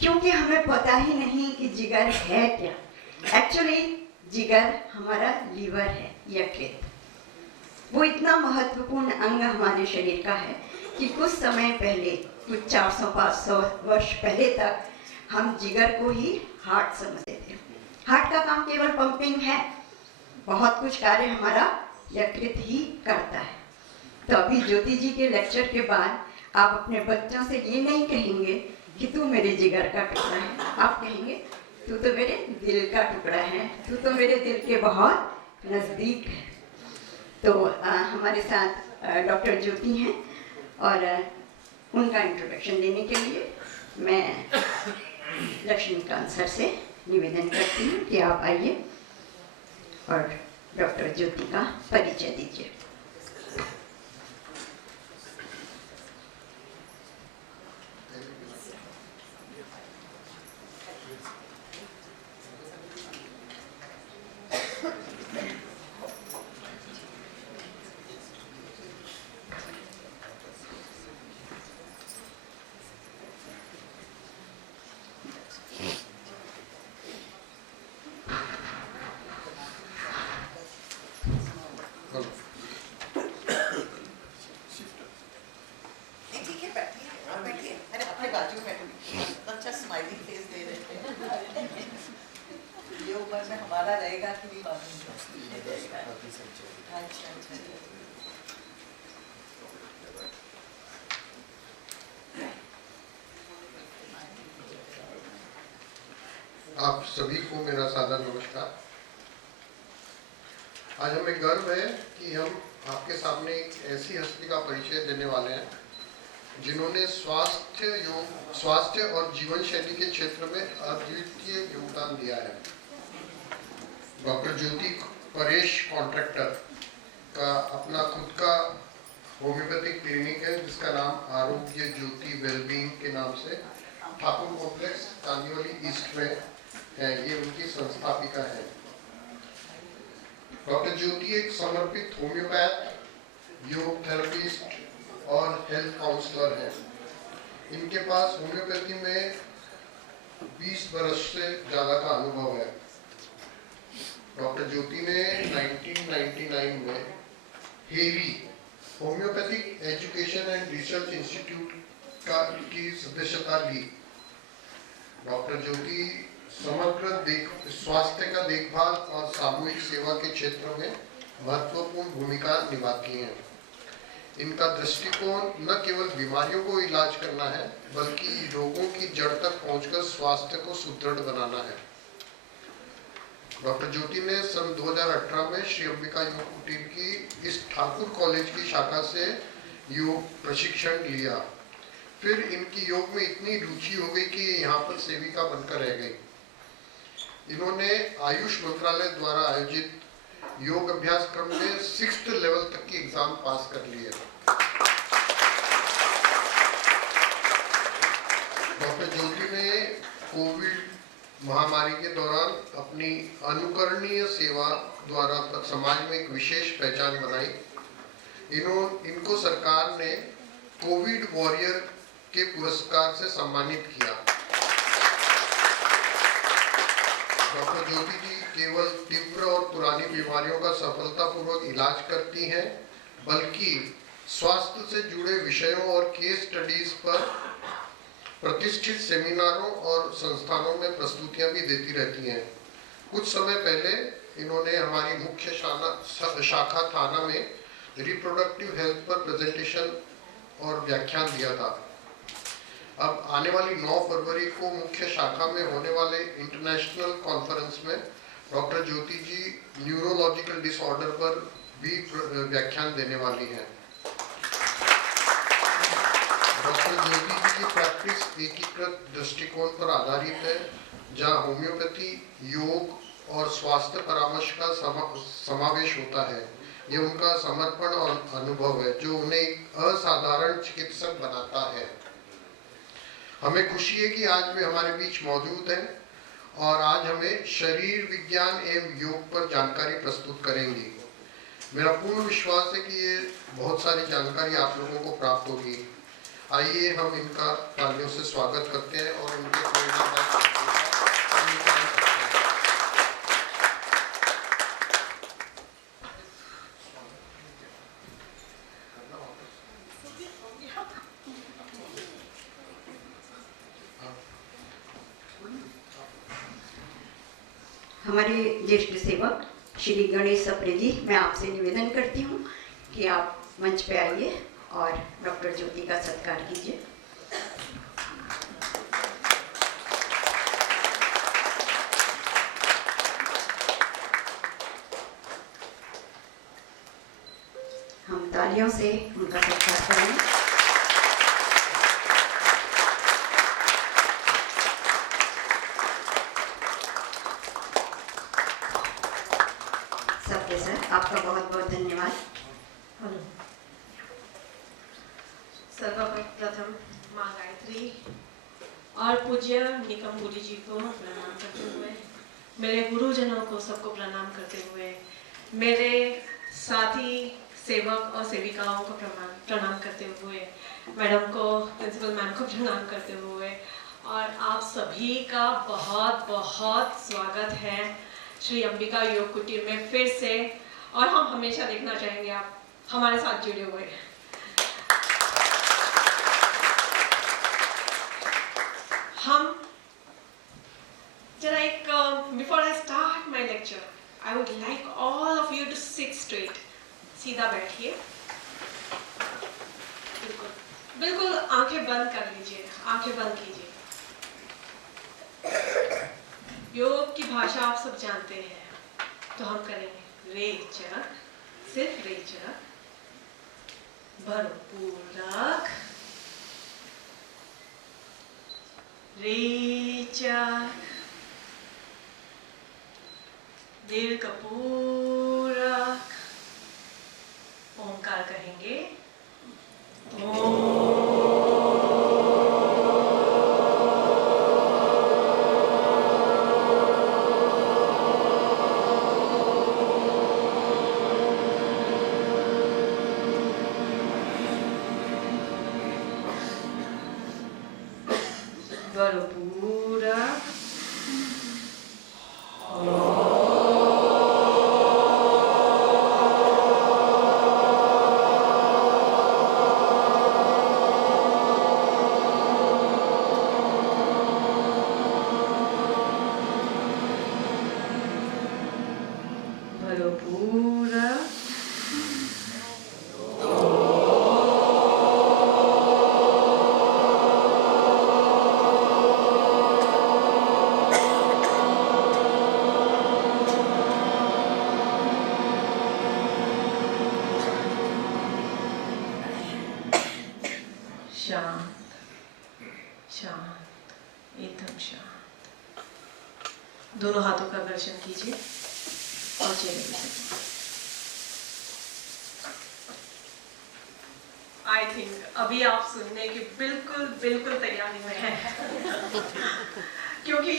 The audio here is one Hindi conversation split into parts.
क्योंकि हमें पता ही नहीं कि जिगर है क्या। एक्चुअली जिगर हमारा लीवर है, यकृत। वो इतना महत्वपूर्ण अंग हमारे शरीर का है कि कुछ समय पहले, कुछ 400-500 वर्ष पहले तक हम जिगर को ही हार्ट समझते थे। हार्ट का काम केवल पंपिंग है, बहुत कुछ कार्य हमारा यकृत ही करता है। तो अभी ज्योति जी के लेक्चर के बाद आप अपने बच्चों से ये नहीं कहेंगे कि तू मेरे जिगर का टुकड़ा है, आप कहेंगे तू तो मेरे दिल का टुकड़ा है, तू तो मेरे दिल के बहुत नज़दीक है। तो हमारे साथ डॉक्टर ज्योति हैं और उनका इंट्रोडक्शन देने के लिए मैं लक्ष्मीकांत सर से निवेदन करती हूँ कि आप आइए और डॉक्टर ज्योति का परिचय दीजिए। आप सभी को मेरा सादर नमस्कार। आज हमें गर्व है कि हम आपके सामने एक ऐसी हस्ती का परिचय देने वाले हैं जिन्होंने स्वास्थ्य और जीवन शैली के क्षेत्र में अद्वितीय योगदान दिया है। डॉक्टर ज्योति परेश कॉन्ट्रैक्टर का अपना खुद का होम्योपैथिक क्लिनिक है जिसका नाम आरोग्य ज्योति वेलबींग के नाम से ठाकुर कॉम्प्लेक्स कांदीवली ईस्ट में है। ये उनकी संस्थापिका है। डॉक्टर ज्योति एक समर्पित होम्योपैथ, योग थेरेपिस्ट और हेल्थ काउंसलर है। इनके पास होम्योपैथी में 20 वर्ष से ज़्यादा का अनुभव है। डॉक्टर ज्योति ने 1999 में हेरी homeopathic education and research institute की सदस्यता ली। डॉक्टर ज्योति समग्र स्वास्थ्य का देखभाल और सामूहिक सेवा के क्षेत्र में महत्वपूर्ण भूमिका निभाती हैं। इनका दृष्टिकोण न केवल बीमारियों को इलाज करना है बल्कि रोगों की जड़ तक पहुंचकर स्वास्थ्य को सुदृढ़ बनाना है। डॉक्टर ज्योति ने सन 2018 में श्री अंबिका योग कुटीर की इस ठाकुर कॉलेज की शाखा से योग प्रशिक्षण लिया। फिर इनकी योग में इतनी रुचि हो गई कि यहाँ पर सेविका बनकर रह गई। इन्होंने आयुष मंत्रालय द्वारा आयोजित योग अभ्यास क्रम में 6th लेवल तक की एग्जाम पास कर ली है। डॉक्टर ज्योति ने कोविड महामारी के दौरान अपनी अनुकरणीय सेवा द्वारा समाज में एक विशेष पहचान बनाई। इनको सरकार ने कोविड वॉरियर के पुरस्कार से सम्मानित किया। डॉक्टर ज्योति जी केवल तीव्र और पुरानी बीमारियों का सफलतापूर्वक इलाज करती हैं बल्कि स्वास्थ्य से जुड़े विषयों और केस स्टडीज पर प्रतिष्ठित सेमिनारों और संस्थानों में प्रस्तुतियां भी देती रहती हैं। कुछ समय पहले इन्होंने हमारी मुख्य शाखा थाना में रिप्रोडक्टिव हेल्थ पर प्रेजेंटेशन और व्याख्यान दिया था। अब आने वाली 9 फरवरी को मुख्य शाखा में होने वाले इंटरनेशनल कॉन्फ्रेंस में डॉक्टर ज्योति जी न्यूरोलॉजिकल डिसऑर्डर पर भी व्याख्यान देने वाली हैं। डॉक्टर ज्योति जी की प्रैक्टिस एकीकृत दृष्टिकोण पर आधारित है जहां होम्योपैथी, योग और स्वास्थ्य परामर्श का समावेश होता है। ये उनका समर्पण और अनुभव है जो उन्हें एक असाधारण चिकित्सक बनाता है। हमें खुशी है कि आज वे हमारे बीच मौजूद हैं और आज हमें शरीर विज्ञान एवं योग पर जानकारी प्रस्तुत करेंगी। मेरा पूर्ण विश्वास है कि ये बहुत सारी जानकारी आप लोगों को प्राप्त होगी। आइए हम इनका तालियों से स्वागत करते हैं और उनके हमारे ज्येष्ठ सेवक श्री गणेश सप्रे जी, मैं आपसे निवेदन करती हूँ कि आप मंच पे आइए और डॉक्टर ज्योति का सत्कार कीजिए। हम तालियों से उनका सत्कार करें। सप्रे सर, आपका बहुत बहुत धन्यवाद। सर्वप्रथम माँ गायत्री और पूज्य निकम गुरु जी को प्रणाम करते हुए, मेरे गुरुजनों को सबको प्रणाम करते हुए, मेरे साथी सेवक और सेविकाओं को प्रणाम करते हुए, मैडम को, प्रिंसिपल मैम को प्रणाम करते हुए, और आप सभी का बहुत बहुत स्वागत है श्री अंबिका योग कुटीर में फिर से। और हम हमेशा देखना चाहेंगे आप हमारे साथ जुड़े हुए। हम जरा एक before I start my lecture, I would like all of you to sit straight. सीधा बैठिए, बिल्कुल बिल्कुल आंखें बंद कर लीजिए, आंखें बंद कीजिए। योग की भाषा आप सब जानते हैं, तो हम करेंगे रेचक, सिर्फ रेचक, भरपूरक, रेचक, दीर्घपूरक, ओंकार कहेंगे ओम। भरपूरक, भरपूरक, शांत शांत, एकदम शांत। दोनों हाथों का घर्षण कीजिए और चेहरे पे आई थिंक अभी आप सुनने की बिल्कुल बिल्कुल तैयारी में हैं। क्योंकि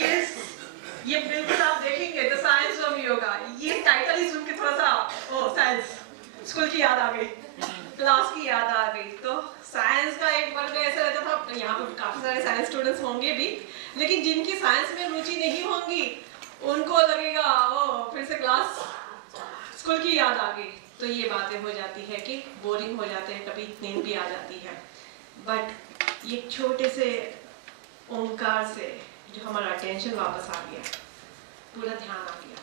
ये बिल्कुल आप देखेंगे द साइंस ऑफ योगा, ये टाइटल ही सुन के थोड़ा सा ओ साइंस, स्कूल की याद आ गई, क्लास की याद आ गई। तो साइंस का एक वर्ग ऐसा रहता था, यहाँ पे काफी सारे साइंस स्टूडेंट्स होंगे भी, लेकिन जिनकी साइंस में रुचि नहीं होंगी उनको लगेगा ओ फिर से क्लास, स्कूल की याद आ गई। तो ये बातें हो जाती है कि बोरिंग हो जाते हैं, कभी नींद भी आ जाती है। बट ये छोटे से ओंकार से जो हमारा अटेंशन वापस आ गया, पूरा ध्यान आ गया।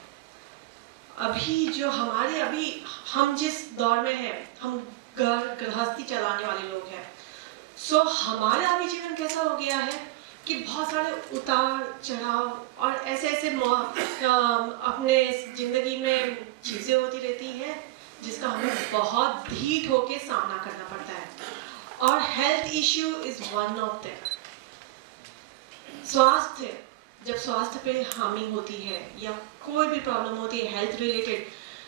अभी जो हमारे अभी हम जिस दौर में हैं, हम गृहस्थी चलाने वाले लोग हैं। सो हमारा अभी जीवन कैसा हो गया है कि बहुत सारे उतार चढ़ाव और ऐसे अपने जिंदगी में चीजें होती रहती है जिसका हमें बहुत धीट होके सामना करना पड़ता है। और health issue is one of them. स्वास्थ्य, जब स्वास्थ्य पे हानि होती है या कोई भी प्रॉब्लम होती है health related,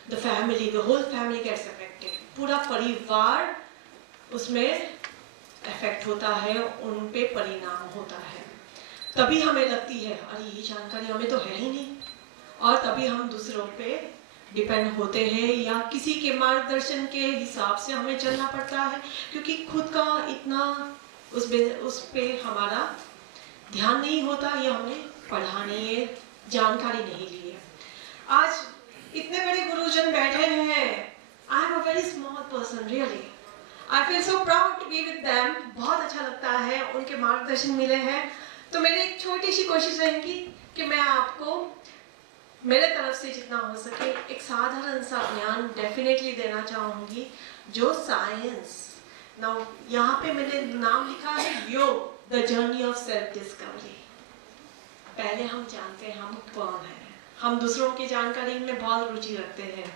the family, the whole family gets affected. पूरा परिवार उसमें अफेक्ट होता है, उन पे परिणाम होता है। तभी हमें लगती है अरे ये जानकारी हमें तो है ही नहीं, और तभी हम दूसरों पे डिपेंड होते हैं या किसी के मार्गदर्शन के हिसाब से हमें चलना पड़ता है, क्योंकि खुद का इतना उस पे हमारा ध्यान नहीं होता या हमने पढ़ा नहीं है, जानकारी नहीं ली है। आज इतने बड़े गुरुजन बैठे हैं, I am a very small person, really I feel so proud to be with them. बहुत अच्छा लगता है, उनके मार्गदर्शन मिले हैं तो मेरी एक छोटी सी कोशिश रहेगी कि मैं आपको मेरे तरफ से जितना हो सके एक साधारण सा ज्ञान डेफिनेटली देना चाहूँगी, जो साइंस ना यहाँ पे मैंने नाम लिखा है योग, the journey of self discovery. पहले हम जानते हैं हम कौन हैं। हम दूसरों की जानकारी में बहुत रुचि रखते हैं,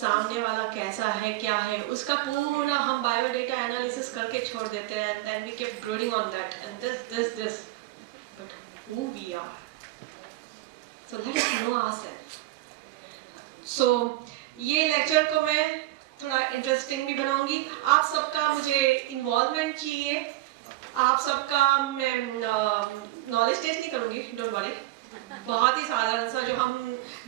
सामने वाला कैसा है क्या है उसका पूरा हम बायोडेटा एनालिसिस करके छोड़ देते हैं, and then we keep brooding on that and this but who we are, so let us know ourselves. So ये लेक्चर को मैं थोड़ा इंटरेस्टिंग भी बनाऊंगी। आप सबका मुझे इन्वॉल्वमेंट चाहिए, आप सबका मैं नॉलेज टेस्ट नहीं करूंगी, डोंट वरी, बहुत ही साधारण सा जो हम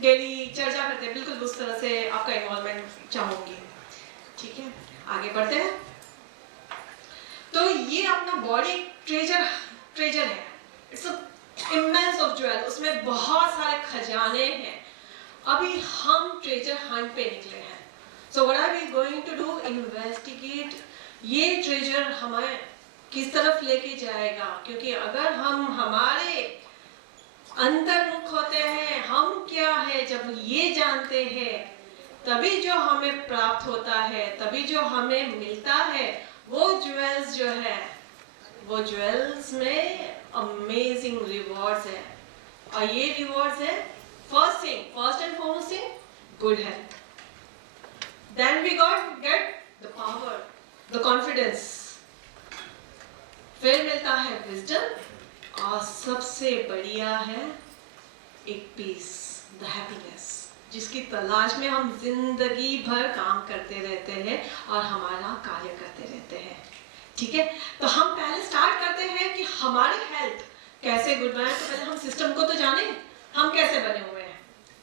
डेली चर्चा करते हैं बिल्कुल उस तरह से आपका इन्वॉल्वमेंट चाहूंगी। ठीक है, आगे बढ़ते हैं। तो ये अपना बॉडी ट्रेजर है, इट्स इमेंस ऑफ ज्वेल, उसमें बहुत सारे खजाने हैं। अभी हम ट्रेजर हंट पे निकले हैं। So what are we going to do, investigate ये ट्रेजर हमें किस तरफ लेके जाएगा, क्योंकि अगर हम हमारे अंतर्मुख होते हैं हम क्या है, जब ये जानते हैं तभी जो हमें प्राप्त होता है, तभी जो हमें मिलता है वो ज्वेल्स जो है, वो ज्वेल्स में अमेजिंग रिवॉर्ड्स है। और ये रिवॉर्ड्स है first and foremost thing, good health, then we get the power, the confidence, फिर मिलता है विजडम, और सबसे बढ़िया है एक पीस, द हैप्पीनेस, जिसकी तलाश में हम जिंदगी भर काम करते रहते हैं और हमारा कार्य करते रहते हैं। ठीक है, तो हम पहले स्टार्ट करते हैं कि हमारी हेल्थ कैसे गुड बनाए। तो पहले हम सिस्टम को तो जाने, हम कैसे बने हुए हैं।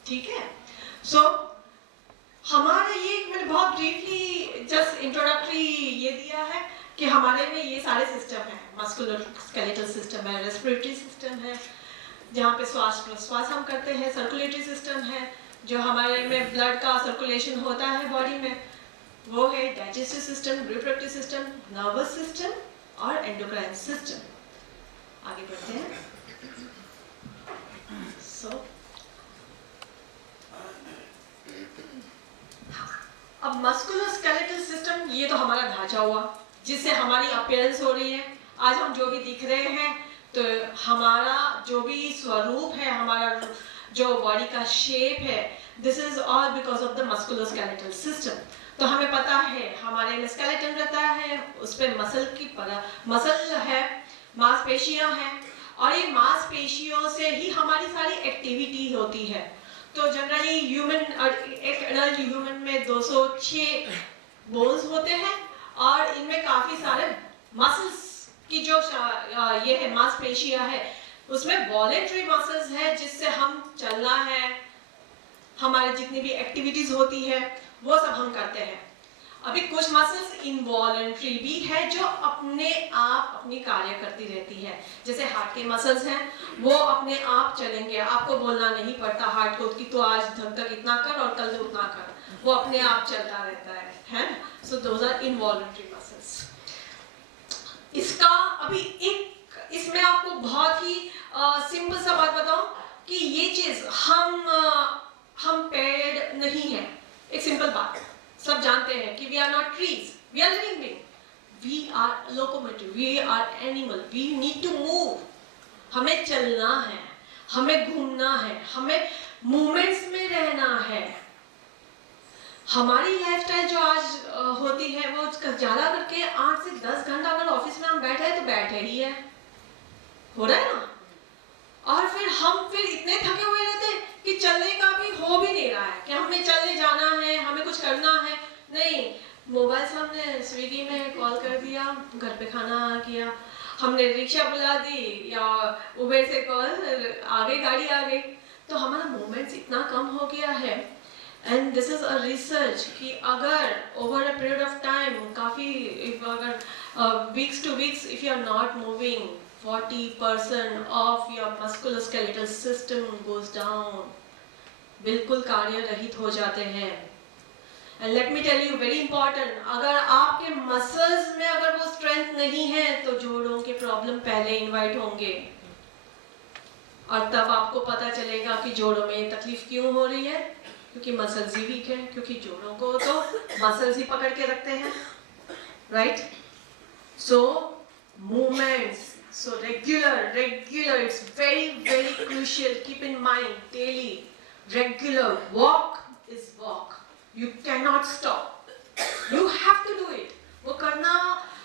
ठीक है, सो हमारे ये मैंने बहुत ब्रीफली जस्ट इंट्रोडक्टरी ये दिया है कि हमारे में ये सारे सिस्टम हैं, मस्कुलर स्केलेटल सिस्टम है, रेस्पिरेटरी सिस्टम है जहाँ पे श्वास प्रश्वास हम करते हैं, सर्कुलेटरी सिस्टम है जो हमारे में ब्लड का सर्कुलेशन होता है बॉडी में, वो है digestive system, reproductive system, nervous system और एंडोक्राइन सिस्टम। आगे बढ़ते हैं। अब मस्कुलर स्केलेटल सिस्टम ये तो हमारा ढांचा हुआ जिससे हमारी अपीयरेंस हो रही है। आज हम जो भी दिख रहे हैं तो हमारा जो भी स्वरूप है, हमारा जो बॉडी का शेप है, this is all because of the muscular skeletal system. तो हमें पता है हमारे में स्केलेटन रहता है, उस पर मसल है, मांसपेशियां हैं, और ये मांसपेशियों से ही हमारी सारी एक्टिविटी होती है। तो जनरली एक एडल्ट ह्यूमन में 206 बोन्स होते हैं और इनमें काफी सारे मसल्स की जो ये है मांसपेशियां है, उसमें वॉलेंट्री मसल्स है जिससे हम चलना है, हमारी जितनी भी एक्टिविटीज होती है वो सब हम करते हैं। अभी कुछ मसल्स इनवॉलेंट्री भी है जो अपने आप अपनी कार्य करती रहती है, जैसे हार्ट के मसल्स हैं वो अपने आप चलेंगे, आपको बोलना नहीं पड़ता हार्ट को कि तो आज धक धक इतना कर और कल उतना कर, वो अपने आप चलता रहता है। So those are involuntary muscles. इसका अभी एक इसमें आपको बहुत ही सिंपल सा बात बताऊं कि ये चीज हम पेड़ नहीं है। एक सिंपल बात सब जानते हैं कि we are not trees, we are living being, we are locomotive, we are animal, we need to move. हमें चलना है, हमें घूमना है, हमें मूवमेंट्स में रहना है। हमारी लाइफस्टाइल जो आज होती है वो ज्यादा करके 8 से 10 घंटा अगर ऑफिस में हम बैठे हैं तो बैठे ही है, हो रहा है ना। और फिर इतने थके हुए रहते हैं कि चलने का भी हो भी नहीं रहा है कि हमें चलने जाना है, हमें कुछ करना है। नहीं, मोबाइल से हमने स्विगी में कॉल कर दिया, घर पे खाना किया, हमने रिक्शा बुला दी या उबेर से कॉल आ गई, गाड़ी आ गई, तो हमारा मूवमेंट्स इतना कम हो गया है। And this is a research कि अगर over a period of time काफ़ी अगर weeks two weeks if you are not moving 40% of your musculoskeletal system goes down, बिल्कुल कार्य रहित हो जाते हैं। And let me tell you very important, अगर आपके मसल्स में अगर वो स्ट्रेंथ नहीं है तो जोड़ों के प्रॉब्लम पहले इनवाइट होंगे। और तब आपको पता चलेगा कि जोड़ों में तकलीफ क्यों हो रही है, क्योंकि मसल्स ही वीक है, क्योंकि जोड़ों को तो मसल्स ही पकड़ के रखते हैं, right? So movements, so regular, it's very crucial. Keep in mind, daily, regular walk is walk. You cannot stop. You have to do it. वो करना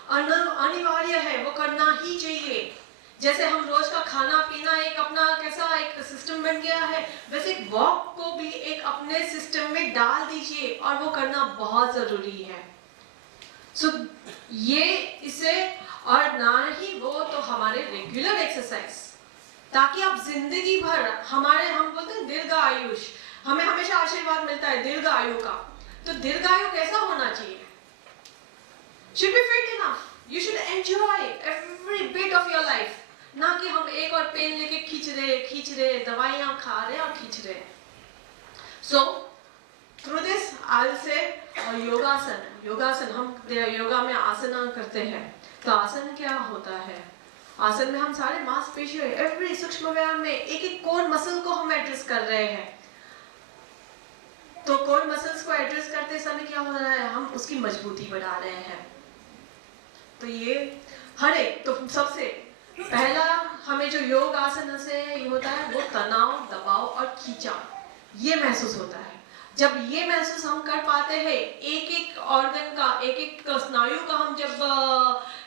अनिवार्य है, वो करना ही चाहिए. जैसे हम रोज का खाना पीना एक अपना कैसा एक सिस्टम बन गया है, वैसे वॉक को भी एक अपने सिस्टम में डाल दीजिए और वो करना बहुत जरूरी है. सो ये इसे और ना ही वो तो हमारे रेगुलर एक्सरसाइज, ताकि आप जिंदगी भर हम बोलते हैं दीर्घ आयुष, हमें हमेशा आशीर्वाद मिलता है दीर्घ आयु का. तो दीर्घ आयु कैसा होना चाहिए? should be fit enough. You should enjoy every bit of your life. ना कि हम एक और पेन लेके खींच रहे दवाइयां खा रहे और खींच रहे. So through this I'll say योगासन हम योगा में आसन करते हैं. तो आसन क्या होता है? आसन में हम सारे मांसपेशियों एवरी सूक्ष्म व्यायाम में एक एक कोर मसल को हम एड्रेस कर रहे हैं. तो कोर मसल्स को एड्रेस करते समय क्या हो रहा है? हम उसकी मजबूती बढ़ा रहे हैं. तो ये हर एक तो सबसे पहला हमें जो योग आसन से ये होता है वो तनाव, दबाव और खींचाव ये महसूस होता है. जब ये महसूस हम कर पाते हैं, एक एक ऑर्गन का, एक एक स्नायु का हम जब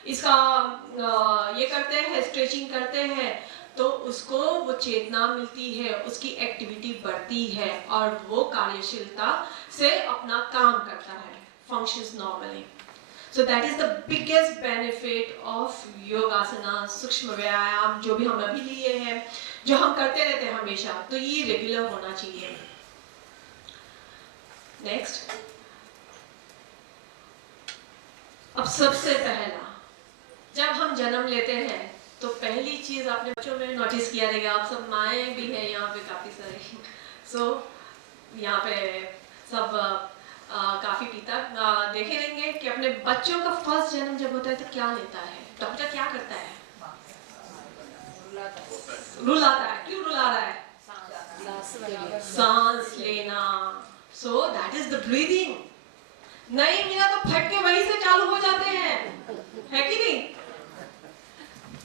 इसका ये करते हैं, स्ट्रेचिंग करते हैं, तो उसको वो चेतना मिलती है, उसकी एक्टिविटी बढ़ती है और वो कार्यशीलता से अपना काम करता है, functions normally. So that is the biggest benefit of योगासना, सूक्ष्म व्यायाम जो भी हम अभी लिए हैं, जो हम करते रहते हैं हमेशा, तो ये रेगुलर होना चाहिए. नेक्स्ट, अब सबसे पहला, जब हम जन्म लेते हैं तो पहली चीज आपने बच्चों में नोटिस किया रहेगा, आप सब माएँ भी हैं यहाँ पे काफी सारी. सो यहाँ पे सब काफी पिता देखे रहेंगे कि अपने बच्चों का फर्स्ट जन्म जब होता है तो क्या लेता है डॉक्टर, क्या करता है? रुलाता है. क्यों रुला रहा है? सांस लेना. सो दैट इज द ब्रीदिंग. नहीं मिला तो फटके वहीं से चालू हो जाते हैं, है कि नहीं?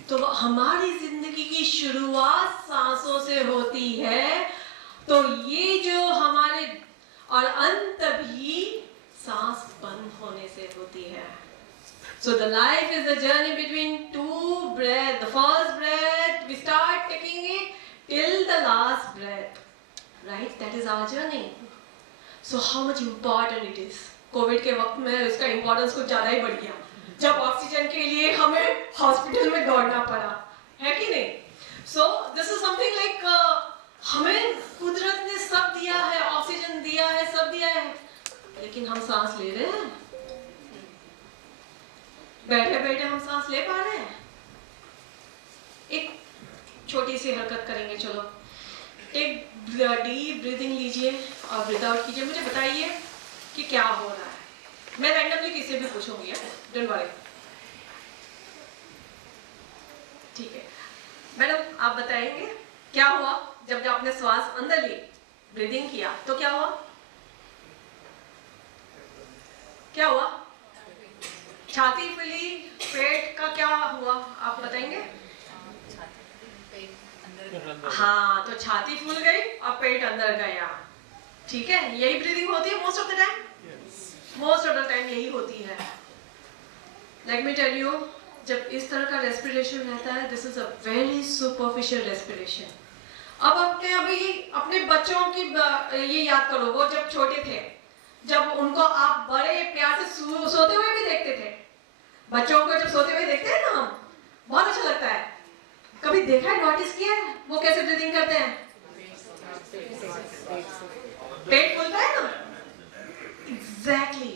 तो हमारी जिंदगी की शुरुआत सांसों से होती है. तो ये जो हमारे और अंत भी सांस बंद होने से होती है. So the life is the journey between two breaths. The first breath we start taking it till the last breath, right? That is our journey. So how much important it is. Covid के वक्त में इसका इम्पोर्टेंस कुछ ज्यादा ही बढ़ गया, जब ऑक्सीजन के लिए हमें हॉस्पिटल में दौड़ना पड़ा, है कि नहीं? So this is something like हमें कुदरत ने सब दिया है, ऑक्सीजन दिया है, सब दिया है, लेकिन हम सांस ले रहे हैं? बैठे बैठे हम सांस ले पा रहे हैं? एक छोटी सी हरकत करेंगे. चलो, एक डीप ब्रीदिंग लीजिए और ब्रीथ आउट कीजिए. मुझे बताइए कि क्या हो रहा है. मैं रैंडमली किसी भी पूछूंगी, डोंट वरी. ठीक है मैडम, आप बताएंगे क्या हुआ जब आपने श्वास अंदर ली, ब्रीदिंग किया, तो क्या हुआ? क्या हुआ? छाती फूली, पेट का क्या हुआ आप बताएंगे? हाँ, तो छाती फूल गई और पेट अंदर गया. ठीक है, यही ब्रीदिंग होती है most of the time. Most of the time यही होती है. लेट मी टेल यू, जब इस तरह का रेस्पिरेशन रहता है, this is a very superficial respiration. अब अपने बच्चों की ये याद करो, वो जब छोटे थे, जब उनको आप बड़े प्यार से सोते हुए भी देखते थे. बच्चों को जब सोते हुए देखते हैं ना हम, बहुत अच्छा लगता है. कभी देखा है, नोटिस किया है वो कैसे ब्रीदिंग करते हैं? पेट खुलता है ना. Exactly,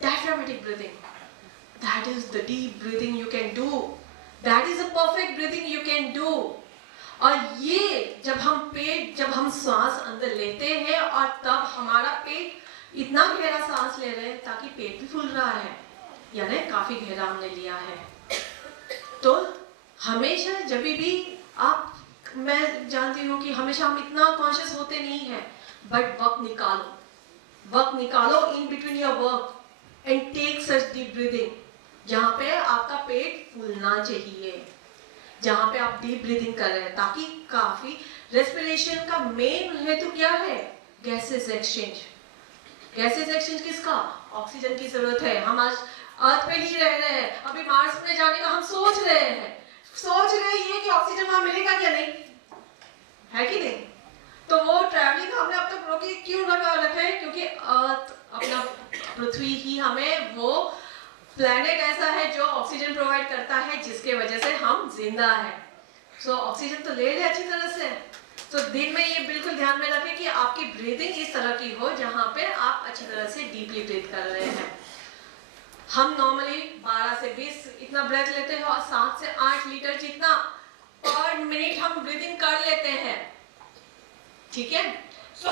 diaphragmatic breathing. That is the deep breathing you can do. That is a perfect breathing you can do. और ये जब हम सांस अंदर लेते हैं और तब हमारा पेट इतना गहरा सांस ले रहे हैं ताकि पेट भी फूल रहा है, यानी काफी गहरा हमने लिया है. तो हमेशा जब भी आप मैं जानती हूँ कि हमेशा हम इतना कॉन्शियस होते नहीं हैं, बट वक्त निकालो in between your work and take such deep breathing, जहाँ पे आपका पेट फूलना चाहिए, जहाँ पे आप डीप ब्रीदिंग कर रहे हैं, ताकि काफी रेस्पिरेशन का मेन हेतु क्या है? Gases exchange. गैसेस एक्सचेंज किसका? ऑक्सीजन की जरूरत है। हम आज अर्थ पे ही रह रहे हैं, अभी मार्स में जाने का हम सोच रहे हैं कि ऑक्सीजन वहां मिलेगा क्या, नहीं है कि नहीं? तो वो ट्रैवलिंग हमने अब तक रोकी क्यों रखा है? क्योंकि अर्थ अपना पृथ्वी ही हमें वो प्लेनेट ऐसा है जो ऑक्सीजन प्रोवाइड करता है, जिसके वजह से हम जिंदा हैं। सो ऑक्सीजन तो ले अच्छी तरह से। तो दिन में ये बिल्कुल ध्यान में रखें कि आपकी ब्रीदिंग इस तरह की हो जहाँ पे आप अच्छी तरह से डीपली ब्रीथ कर रहे हैं। हम नॉर्मली 12 से 20 इतना ब्रेथ लेते हैं और 7 से 8 लीटर जितना पर मिनट हम ब्रीदिंग कर लेते हैं, ठीक है? सो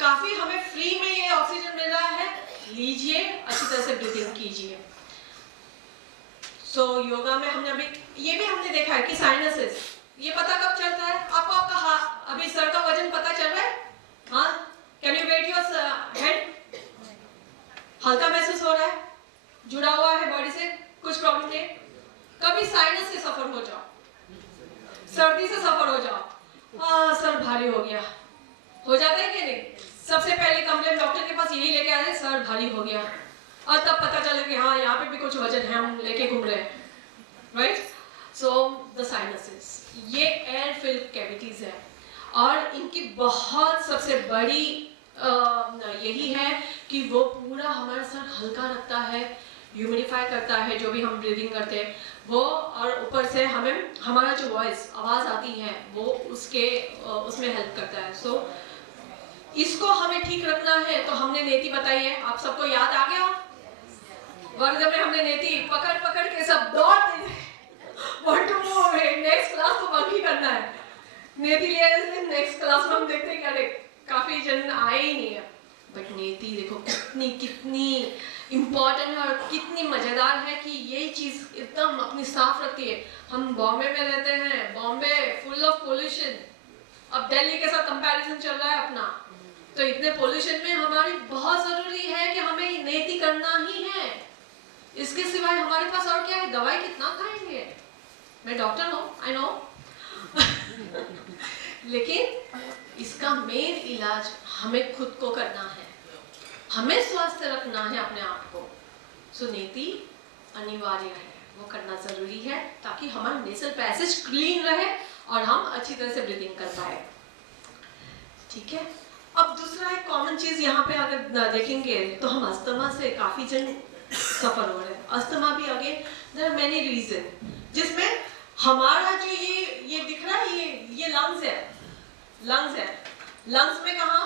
काफी हमें फ्री में ये ऑक्सीजन मिल रहा है, लीजिए, अच्छी तरह से ब्रीदिंग कीजिए। सो योगा में हमने ये भी हमने देखा है कि साइनसेस, ये पता कब चलता है आपको? आपका अभी सर का वजन पता चल रहा है? हाँ, can you wait your head? हल्का महसूस हो रहा है, जुड़ा हुआ है बॉडी से, कुछ प्रॉब्लम नहीं। कभी साइनस से सफर हो जाओ, सर्दी से सफर हो जाओ, हाँ सर भारी हो गया, हो जाता है कि नहीं? सबसे पहले कंप्लेंट डॉक्टर के पास यही लेके आए, सर भारी हो गया, और तब पता चला कि हाँ यहाँ पे भी कुछ वजन है, हम लेके घूम रहे हैं, राइट? सो द साइनसेस ये एयर फिल्ड कैविटीज है, और इनकी बहुत सबसे बड़ी यही है कि वो पूरा हमारा सर हल्का रखता है, ह्यूमिडिफाई करता है जो भी हम ब्रीदिंग करते हैं वो, और ऊपर से हमें हमारा जो वॉइस आवाज़ आती है वो उसमें हेल्प करता है। सो इसको हमें ठीक रखना है। तो हमने नेति बताई है, आप सबको याद आ गया? वर्ग में हमने नेति पकड़ के सब दौड़ते थे, नेक्स्ट क्लास तो बंक ही करना है, नेति लिया नेक्स्ट क्लास में हम देखते हैं कि काफी जन आए ही नहीं है, बट नेति देखो कितनी इम्पोर्टेंट है और कितनी मजेदार है कि ये चीज एकदम अपनी साफ रखती है। हम बॉम्बे में रहते हैं, बॉम्बे फुल ऑफ पोल्यूशन, अब दिल्ली के साथ कंपैरिजन चल रहा है अपना, तो इतने पोल्यूशन में हमारी बहुत जरूरी है कि हमें नेति करना ही है। इसके सिवाय हमारे पास और क्या है? दवाई कितना खाएंगे? मैं डॉक्टर हूँ, आई नो लेकिन इसका मेन इलाज हमें खुद को करना है, हमें स्वस्थ रखना है अपने आप को। सो नेति अनिवार्य है, वो करना जरूरी है ताकि हमारा नेसल पैसेज क्लीन रहे और हम अच्छी तरह से ब्रीदिंग कर पाए, ठीक है? अब दूसरा एक कॉमन चीज यहाँ पे अगर देखेंगे तो हम अस्थमा से काफी जन सफर हो रहे हैं। अस्थमा भी again there are many reason, जिसमें हमारा जो ये दिख रहा है ये लंग्स है, लंग्स में कहाँ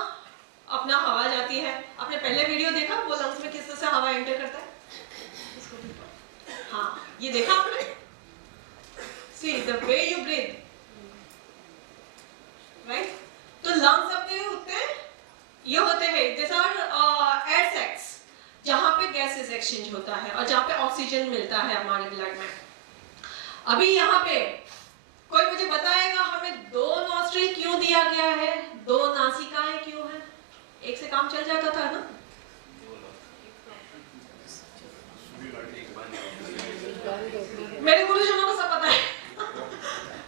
अपना हवा जाती है? आपने पहले वीडियो देखा वो लंग्स में किस तरह से हवा एंटर करता है? हाँ, ये देखा आपने? See the way you breathe, right? तो लंग्स अपने होते ये होते हैं, दिस आर एयर सैक्स, जहाँ पे गैसेस एक्सचेंज होता है और जहाँ पे ऑक्सीजन मिलता है हमारे ब्लड में। अभी यहाँ पे कोई मुझे बताएगा हमें 2 नॉस्ट्रिल क्यों दिया गया है, 2 नासिकाएं क्यों है? एक से काम चल जाता था ना? मेरे गुरुजनों को सब पता है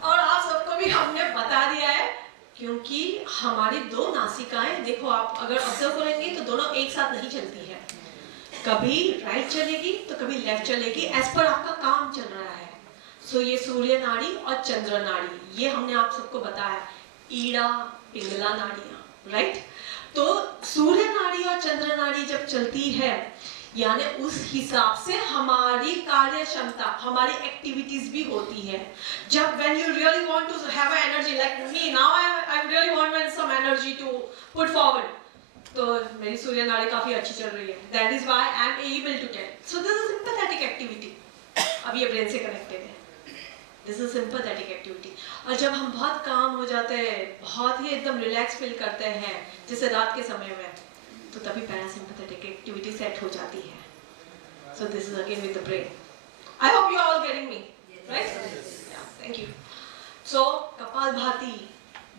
और आप सबको भी हमने बता दिया है, क्योंकि हमारी 2 नासिकाएं, देखो आप अगर ऑब्जर्व करेंगे तो दोनों एक साथ नहीं चलती है, कभी राइट चलेगी तो कभी लेफ्ट चलेगी, एज पर आपका काम चल रहा है। सो ये सूर्य नाड़ी और चंद्र नाड़ी, ये हमने आप सबको बताया, ईड़ा पिंगला नाड़ियां, राइट? तो सूर्य नाड़ी और चंद्र नाड़ी जब चलती है, यानी उस हिसाब से हमारी कार्य क्षमता, हमारी एक्टिविटीज भी होती है। जब when you really want to have an energy like me now, I really want some energy to put forward, तो मेरी सूर्य नाड़ी काफी अच्छी चल रही है, that is why I am able to tell. So this is sympathetic activity, अब ये ब्रेन से कनेक्टेड है, दिस इज सिंपैथेटिक एक्टिविटी। और जब हम बहुत काम हो जाते हैं, बहुत ही एकदम रिलैक्स फील करते हैं, जैसे रात के समय में, तो तभी पैरासिम्पैथेटिक एक्टिविटी सेट हो जाती है। So this is again with the brain. I hope you are all getting me, right? Thank you. So Kapalbhati,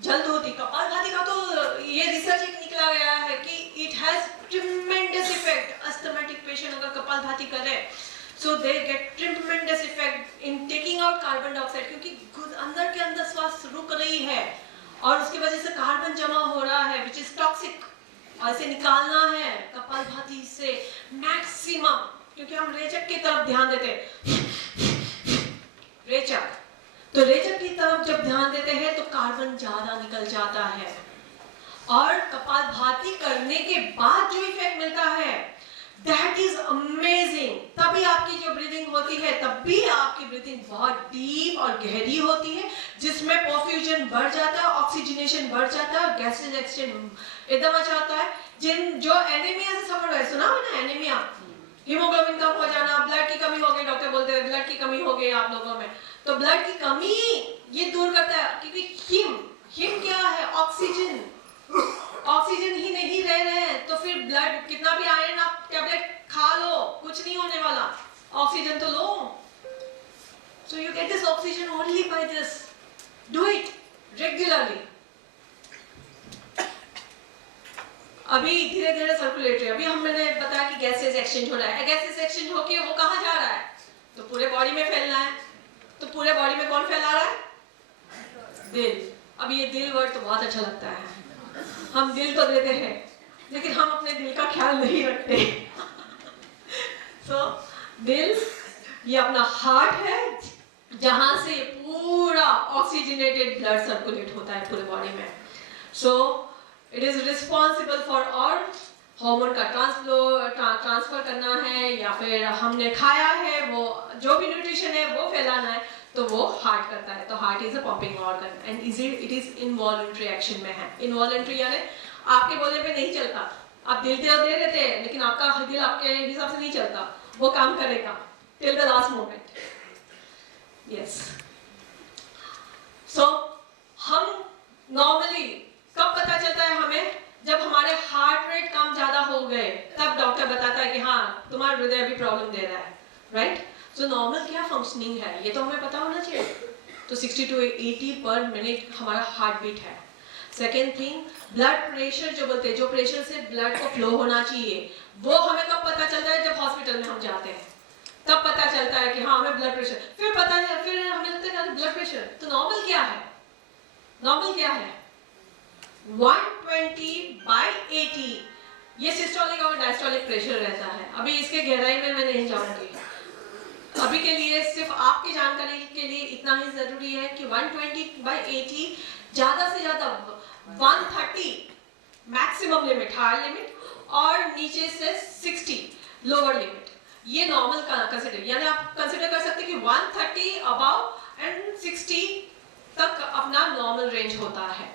Jaldhoti, Kapalbhati का तो ये रिसर्च एक निकला गया है कि it has tremendous effect. Asthmatic patient अगर कपालभाति करे so they get tremendous effect in taking out carbon dioxide, क्योंकि अंदर के अंदर श्वास रुक रही है और उसकी वजह से कार्बन जमा हो रहा है विच इज टॉक्सिक, और इसे निकालना है कपालभाति से मैक्सिमम, क्योंकि हम रेचक की तरफ ध्यान देते हैं, रेचक, तो रेचक की तरफ जब ध्यान देते हैं तो कार्बन ज्यादा निकल जाता है, और कपालभाति करने के बाद जो इफेक्ट मिलता है दैट इज अमेजिंग। तभी आपकी जो ब्रीदिंग होती है तब भी आपकी ब्रीदिंग बहुत डीप और गहरी होती है, जिसमें परफ्यूजन बढ़ जाता है, ऑक्सीजनेशन बढ़ जाता है और गैसेज एक्सचेंज एकदम अच्छा होता है। जिन जो एनीमिया से सफर है, सुना हो ना एनीमिया, हीमोग्लोबिन कम हो जाना, ब्लड की कमी हो गई, डॉक्टर बोलते हैं ब्लड की कमी हो गई आप लोगों में, तो ब्लड की कमी ये दूर करता है, क्योंकि हिम क्या है, ऑक्सीजन, ऑक्सीजन ही नहीं रह रहे हैं तो फिर ब्लड कितना भी आयरन आप टैबलेट खा लो कुछ नहीं होने वाला, ऑक्सीजन तो लो। So you get this oxygen only by this, do it regularly. अभी धीरे धीरे सर्कुलेटरी, अभी मैंने बताया कि गैसेस एक्सचेंज हो रहा है, गैसेस एक्सचेंज होके वो कहाँ जा रहा है, तो पूरे बॉडी में फैलना है, तो पूरे बॉडी में कौन फैला रहा है, दिल। अब ये दिल वर्ड तो बहुत अच्छा लगता है, हम दिल तो देते हैं लेकिन हम अपने दिल का ख्याल नहीं रखते। सो दिल ये अपना हार्ट है जहां से पूरा ऑक्सीजनेटेड ब्लड सर्कुलेट होता है पूरे बॉडी में। So it is responsible for और हार्मोन का ट्रांसफर करना है, या फिर हमने खाया है वो जो भी न्यूट्रिशन है वो फैलाना है, तो वो हार्ट करता है। तो heart is a pumping organ and it is involuntary action में है। इनवॉलंटरी यानी आपके बोलने पे नहीं चलता, आप दिल तो दे देते हैं लेकिन आपका दिल आपके हिसाब से नहीं चलता, वो काम करेगा till the last moment. Yes, so हम नॉर्मली कब पता चलता है हमें, जब हमारे हार्ट रेट कम ज्यादा हो गए तब डॉक्टर बताता है कि हाँ तुम्हारा हृदय भी प्रॉब्लम दे रहा है, राइट। सो नॉर्मल क्या फंक्शनिंग है ये तो हमें पता होना चाहिए। तो 60 to 80 पर मिनट हमारा हार्ट बीट है। सेकेंड थिंग, ब्लड प्रेशर जो बोलते हैं, जो प्रेशर से ब्लड को फ्लो होना चाहिए, वो हमें कब पता चलता है, जब हॉस्पिटल में हम जाते हैं तब पता चलता है कि हाँ हमें ब्लड प्रेशर, फिर पता नहीं, फिर हमें लगता है ब्लड प्रेशर। तो नॉर्मल क्या है, नॉर्मल क्या है 120/80, ये सिस्टोलिक और डायस्टोलिक प्रेशर रहता है। अभी इसके गहराई में मैं नहीं जाऊंगी, अभी के लिए सिर्फ आपकी जानकारी के लिए इतना ही जरूरी है कि 120/80 ज्यादा से ज्यादा 130 मैक्सिमम लिमिट, हायर लिमिट, और नीचे से 60 लोअर लिमिट, ये नॉर्मल का कंसीडर, यानी आप कंसीडर कर सकते हैं कि 130 अबव एंड 60 तक अपना नॉर्मल रेंज होता है,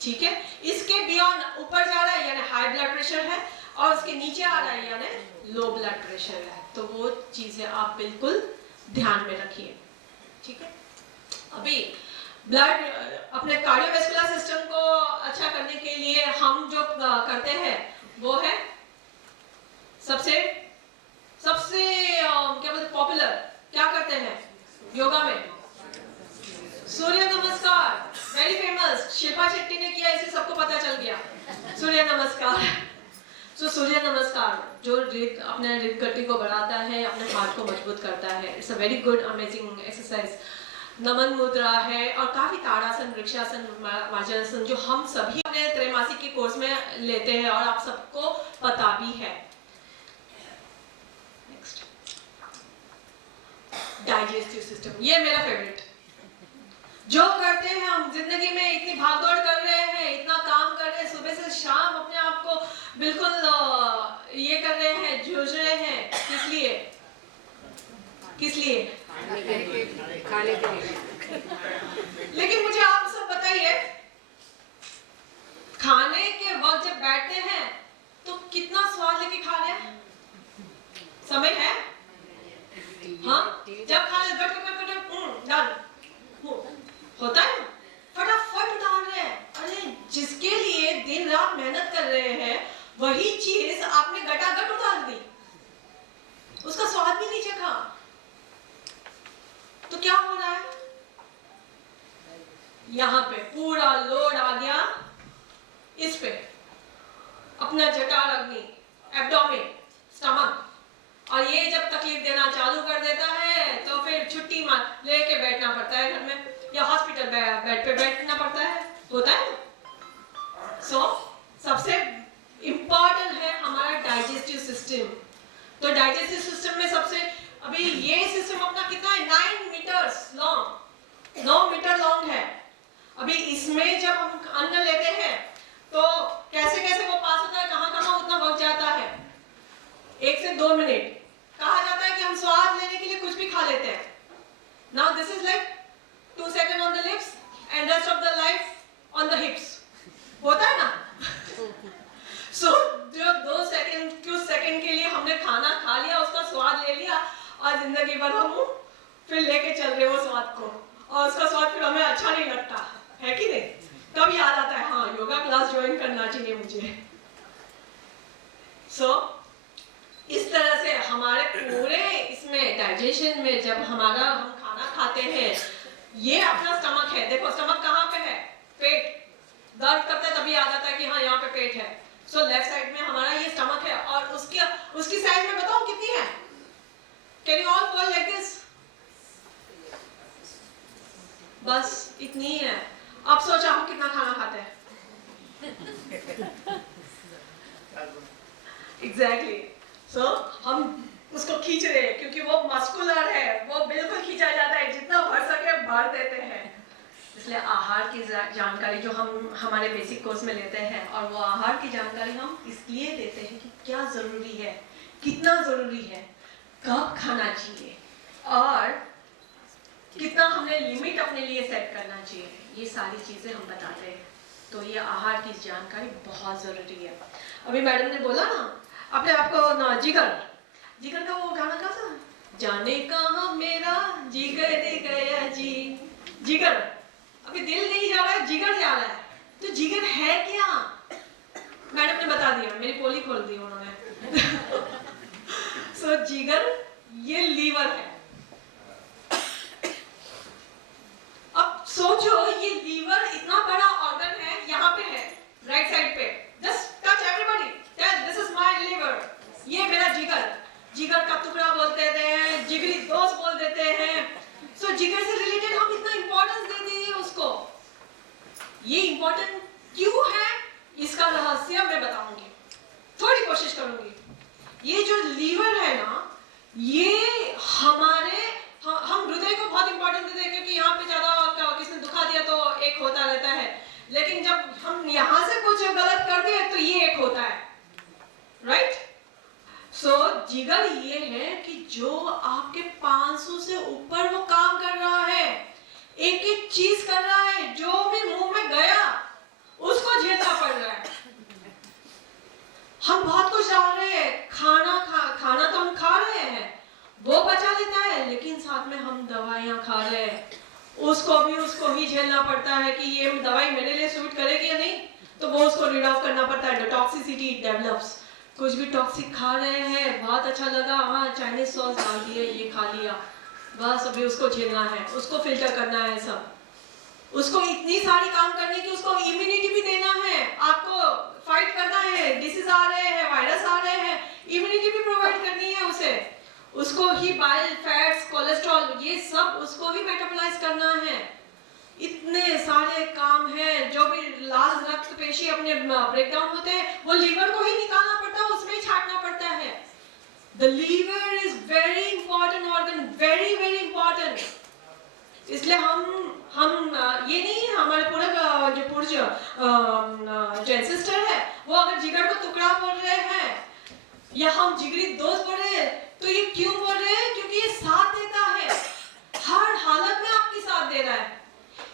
ठीक है। इसके बियॉन्ड ऊपर जा रहा है यानी हाई ब्लड प्रेशर है, और उसके नीचे आ रहा है यानी लो ब्लड प्रेशर है। तो वो चीजें आप बिल्कुल ध्यान में रखिए, ठीक है। अभी ब्लड अपने कार्डियोवैस्कुलर सिस्टम को अच्छा करने के लिए हम जो करते हैं वो है सबसे क्या बोलते पॉपुलर, क्या करते हैं योगा में, सूर्य नमस्कार, वेरी फेमस, शिल्पा शेट्टी ने किया, इसे सबको पता चल गया सूर्य नमस्कार। तो सूर्य नमस्कार जो अपने हृदय को बढ़ाता है, अपने हार्ट को मजबूत करता है, it's a very good amazing exercise. Naman Mudra है और काफी ताड़ासन, वृक्षासन, वज्रासन जो हम सभी अपने त्रैमासिक के कोर्स में लेते हैं और आप सबको पता भी है। नेक्स्ट, डाइजेस्टिव सिस्टम, ये मेरा फेवरेट। जो करते हैं हम जिंदगी में, इतनी भागदौड़ कर रहे हैं, इतना काम कर रहे हैं, सुबह से शाम अपने आप को बिल्कुल ये कर रहे हैं, जूझ रहे हैं, किस लिए, किस लिए, खाने के लिए। लेकिन मुझे आप सब बताइए, खाने के वक्त जब बैठते हैं तो कितना स्वाद लेके खा रहे हैं, समय है, हाँ, जब खा रहे डन होता है, फटाफट उतार रहे हैं। अरे जिसके लिए दिन रात मेहनत कर रहे हैं वही चीज आपने गटागट उतार दी, उसका स्वाद भी नहीं चखा, तो क्या हो रहा है, यहाँ पे पूरा लोड आ गया इस पे, अपना जठर अग्नि, एब्डोमेन, स्टमक, और ये जब तकलीफ देना चालू कर देता है तो फिर छुट्टी मार लेके बैठना पड़ता है घर में या हॉस्पिटल बेड पे बैठना पड़ता है, होता है ना। सो सबसे इम्पोर्टेंट है हमारा डाइजेस्टिव सिस्टम। तो डाइजेस्टिव सिस्टम में सबसे अभी ये सिस्टम अपना कितना है, 9 मीटर्स लॉन्ग, 9 मीटर लॉन्ग है। अभी इसमें जब हम अन्न लेते हैं तो कैसे कैसे वो पास होता है, कहाँ कहाँ उतना वक्त जाता है, 1 से 2 मिनट। कहा जाता है कि हम स्वाद लेने के लिए कुछ भी खा लेते हैं। Now this is like 2 second on the lips and rest of the life on the हिप्स, होता है ना। सो जो 2 सेकंड, कुछ सेकंड के लिए हमने खाना खा लिया, उसका स्वाद ले लिया, और जिंदगी भर हम फिर लेके चल रहे वो स्वाद को, और उसका स्वाद फिर हमें अच्छा नहीं लगता है कि नहीं। तब याद आता है हाँ योगा क्लास ज्वाइन करना चाहिए मुझे। सो इस तरह से हमारे पूरे इसमें डाइजेशन में जब हम खाना खाते हैं, ये अपना स्टमक है, देखो स्टमक कहाँ पे है, पेट दर्द करता है तभी याद आता है कि हाँ यहाँ पे पेट है। सो लेफ्ट साइड में हमारा ये स्टमक है, और उसकी साइज में बताओ कितनी है, can you all fold like this, बस इतनी ही है। अब सोचा हम कितना खाना खाते हैं। एग्जैक्टली। सो हम उसको खींच रहे हैं क्योंकि वो मस्कुलर है, वो बिल्कुल खींचा जाता है, जितना भर सके भर देते हैं। इसलिए आहार की जानकारी जो हम हमारे बेसिक कोर्स में लेते हैं, और वो आहार की जानकारी हम इसलिए देते हैं कि क्या जरूरी है, कितना जरूरी है, कब खाना चाहिए, और कितना हमने लिमिट अपने लिए सेट करना चाहिए, ये सारी चीजें हम बताते हैं। तो ये आहार की जानकारी बहुत जरूरी है। अभी मैडम ने बोला ना अपने आपको ना, जिगर का वो गाना कहा था, जाने कहाँ मेरा जिगर गया जी, जिगर अभी दिल नहीं जा रहा है, जिगर जा रहा है। तो जिगर है क्या, मैडम ने बता दिया, मेरी पोली खोल दी उन्होंने। सो जिगर ये लीवर है। अब सोचो ये लीवर इतना बड़ा ऑर्गन है, यहाँ पे है राइट साइड पे, just touch everybody, this is my liver, ये मेरा जिगर, जिगर का टुकड़ा बोलते हैं, जिगरी दोस्त बोल देते हैं। सो जिगर से रिलेटेड हम इतना इंपॉर्टेंस दे दिए उसको। ये इंपॉर्टेंट क्यों है, इसका रहस्य मैं बताऊंगी, थोड़ी कोशिश करूंगी। ये जो लीवर है ना, ये हमारे हम हृदय को बहुत इंपॉर्टेंस देते हैं क्योंकि यहाँ पे ज्यादा किसने दुखा दिया तो एक होता रहता है, लेकिन जब हम यहाँ से कुछ गलत कर दिए तो ये एक होता है, राइट। सो जिगर ये है कि जो आपके 500 से ऊपर वो काम कर रहा है, एक एक चीज कर रहा है, जो भी मुंह में गया उसको झेलना पड़ रहा है। हम बहुत कुछ डाल रहे हैं, खाना तो हम खा रहे हैं, वो बचा लेता है, लेकिन साथ में हम दवाइयां खा रहे हैं, उसको ही झेलना पड़ता है कि ये दवाई मेरे लिए सूट करेगी या नहीं, तो वो उसको रीड ऑफ करना पड़ता है, टॉक्सिसिटी डेवलप्स। कुछ भी टॉक्सिक खा रहे हैं, बहुत अच्छा लगा, हाँ चाइनीज सॉस डाल दिए, ये खा लिया, बस अभी उसको झेलना है, उसको फिल्टर करना है सब, उसको इतनी सारी काम करने की, उसको इम्यूनिटी भी देना है, आपको फाइट करना है, डिसीज आ रहे हैं, वायरस आ रहे हैं, इम्यूनिटी भी प्रोवाइड करनी है उसे, उसको ही बाइल, फैट्स, कोलेस्ट्रॉल, ये सब उसको ही मेटाबोलाइज करना है। इतने सारे काम हैं, जो भी लाल रक्त पेशी अपने ब्रेकडाउन होते हैं, वो लीवर को ही निकालना पड़ता है, उसमें ही छाटना पड़ता है। The liver is very important organ, very very important. इसलिए हम ये नहीं है, हमारे पूरे जो पुरुष जो एंसेस्टर है, वो अगर जिगर को टुकड़ा बोल रहे हैं या हम जिगरी दोस्त बोल रहे हैं, तो ये क्यों बोल रहे हैं, क्योंकि ये साथ देता है, हर हालत में आपकी साथ दे रहा है,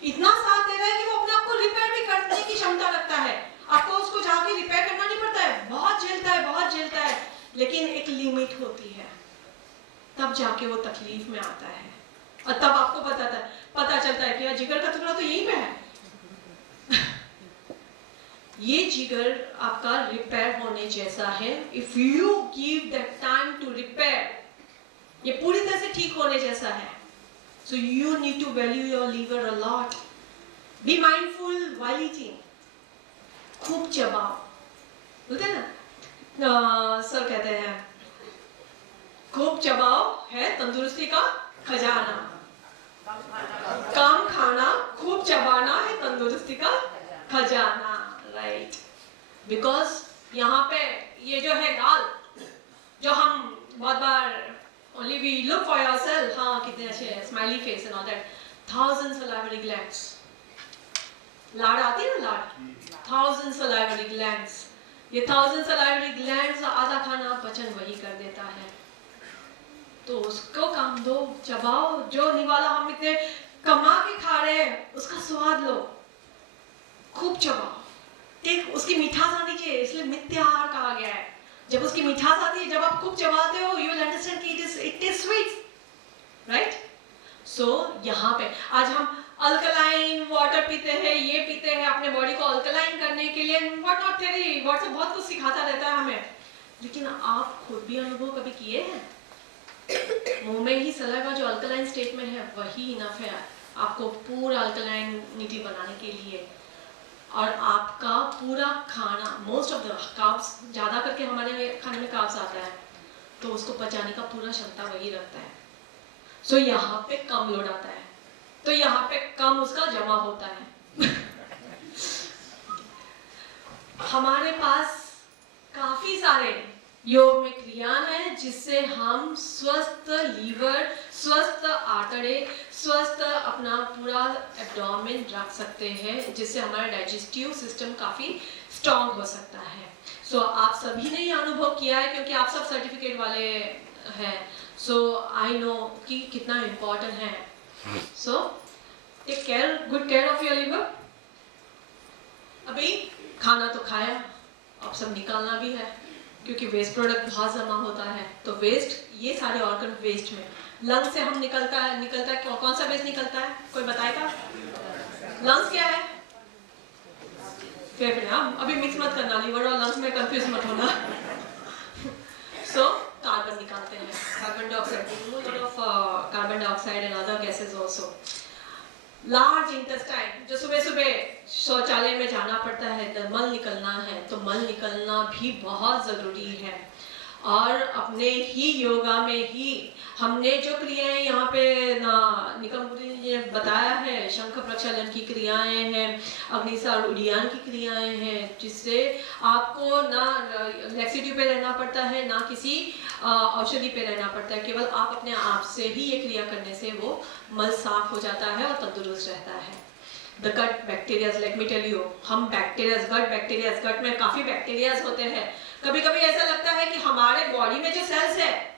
इतना साथ दे रहा है कि वो अपने आप को रिपेयर भी करने की क्षमता रखता है। आपको उसको जाके रिपेयर करना नहीं पड़ता है, बहुत झेलता है, लेकिन एक लिमिट होती है, तब जाके वो तकलीफ में आता है, और तब आपको पता चलता है कि यार जिगर का टुकड़ा तो यहीं पे है। ये जिगर आपका रिपेयर होने जैसा है, if you give that time to repair, ये पूरी तरह से ठीक होने जैसा है। So you need to value your liver a lot, be mindful while eating. खूब चबाओ, बोलते हैं ना, सर कहते हैं खूब चबाओ है तंदुरुस्ती का खजाना, कम खाना खूब चबाना है तंदुरुस्ती का खजाना, राइट? बिकॉज यहाँ पे ये जो है गाल, जो हम बहुत बार only we look for yourself, हाँ कितने अच्छे हैं, smiley face and all that, thousands salivary glands, लाड़ आती है ना, लाड़, thousands salivary glands, ये thousands salivary glands आधा खाना पचन वही कर देता है, तो उसको काम दो, चबाओ, जो निवाला हम इतने कमा के खा रहे हैं उसका स्वाद लो, खूब चबाओ, एक उसकी मिठास आनी चाहिए, इसलिए मिथ्या आहार कहा गया है। जब उसकी मिठास आती है, जब आप खूब चबाते हो, you will understand कि it is sweet, right? So यहाँ पे आज हम अल्कलाइन वाटर पीते हैं, ये पीते हैं अपने बॉडी को अल्कलाइन करने के लिए, व्हाट नॉट थ्योरी, व्हाट्सएप बहुत कुछ सिखाता रहता है हमें, लेकिन आप खुद भी अनुभव कभी किए हैं? मुंह में ही सलाइवा जो अल्कलाइन स्टेट में है वही इनफ है आपको पूरा अल्कलाइनिटी बनाने के लिए, और आपका पूरा खाना, मोस्ट ऑफ द कार्ब्स, ज़्यादा करके हमारे खाने में कार्ब्स आता है, तो उसको पचाने का पूरा क्षमता वही रखता है। सो यहाँ पे कम लोड आता है, तो यहाँ पे कम उसका जमा होता है। हमारे पास काफी सारे योग में क्रिया है जिससे हम स्वस्थ लीवर, स्वस्थ आंतड़े, स्वस्थ अपना पूरा एब्डोमेन रख सकते हैं, जिससे हमारा डाइजेस्टिव सिस्टम काफी स्ट्रॉन्ग हो सकता है। सो आप सभी ने ये अनुभव किया है क्योंकि आप सब सर्टिफिकेट वाले हैं, सो आई नो कि कितना इम्पोर्टेंट है। So take care, good care of your liver. अभी खाना तो खाया, अब सब निकालना भी है क्योंकि वेस्ट प्रोडक्ट बहुत जमा होता है, तो वेस्ट, ये सारे ऑर्गन वेस्ट में लंग्स से हम निकलता है, कौन सा वेस्ट निकलता है, कोई बताएगा? लंग्स क्या है? फेफड़े। हाँ, अभी मिक्स मत करना, लिवर और लंग्स में कंफ्यूज मत होना। सो कार्बन निकालते हैं, carbon dioxide and other gases also. Large intestine, जो सुबह सुबह शौचालय में जाना पड़ता है, तो मल निकलना है, तो मल निकलना भी बहुत ज़रूरी है। और अपने ही योगा में ही हमने जो क्रियाएं यहाँ पे निकमपुरी ने बताया है, शंख प्रक्षालन की क्रियाएं हैं, अग्निसार उड्डयन की क्रियाएं हैं, जिससे आपको ना लैक्सिटी पे रहना पड़ता है, ना किसी औषधि पे रहना पड़ता है, केवल आप अपने आप से ही ये क्रिया करने से वो मल साफ हो जाता है और तंदुरुस्त रहता है। The gut bacteria, let me tell you, हम गट में काफी बैक्टीरियाज होते हैं। कभी कभी ऐसा लगता है कि हमारे बॉडी में जो सेल्स है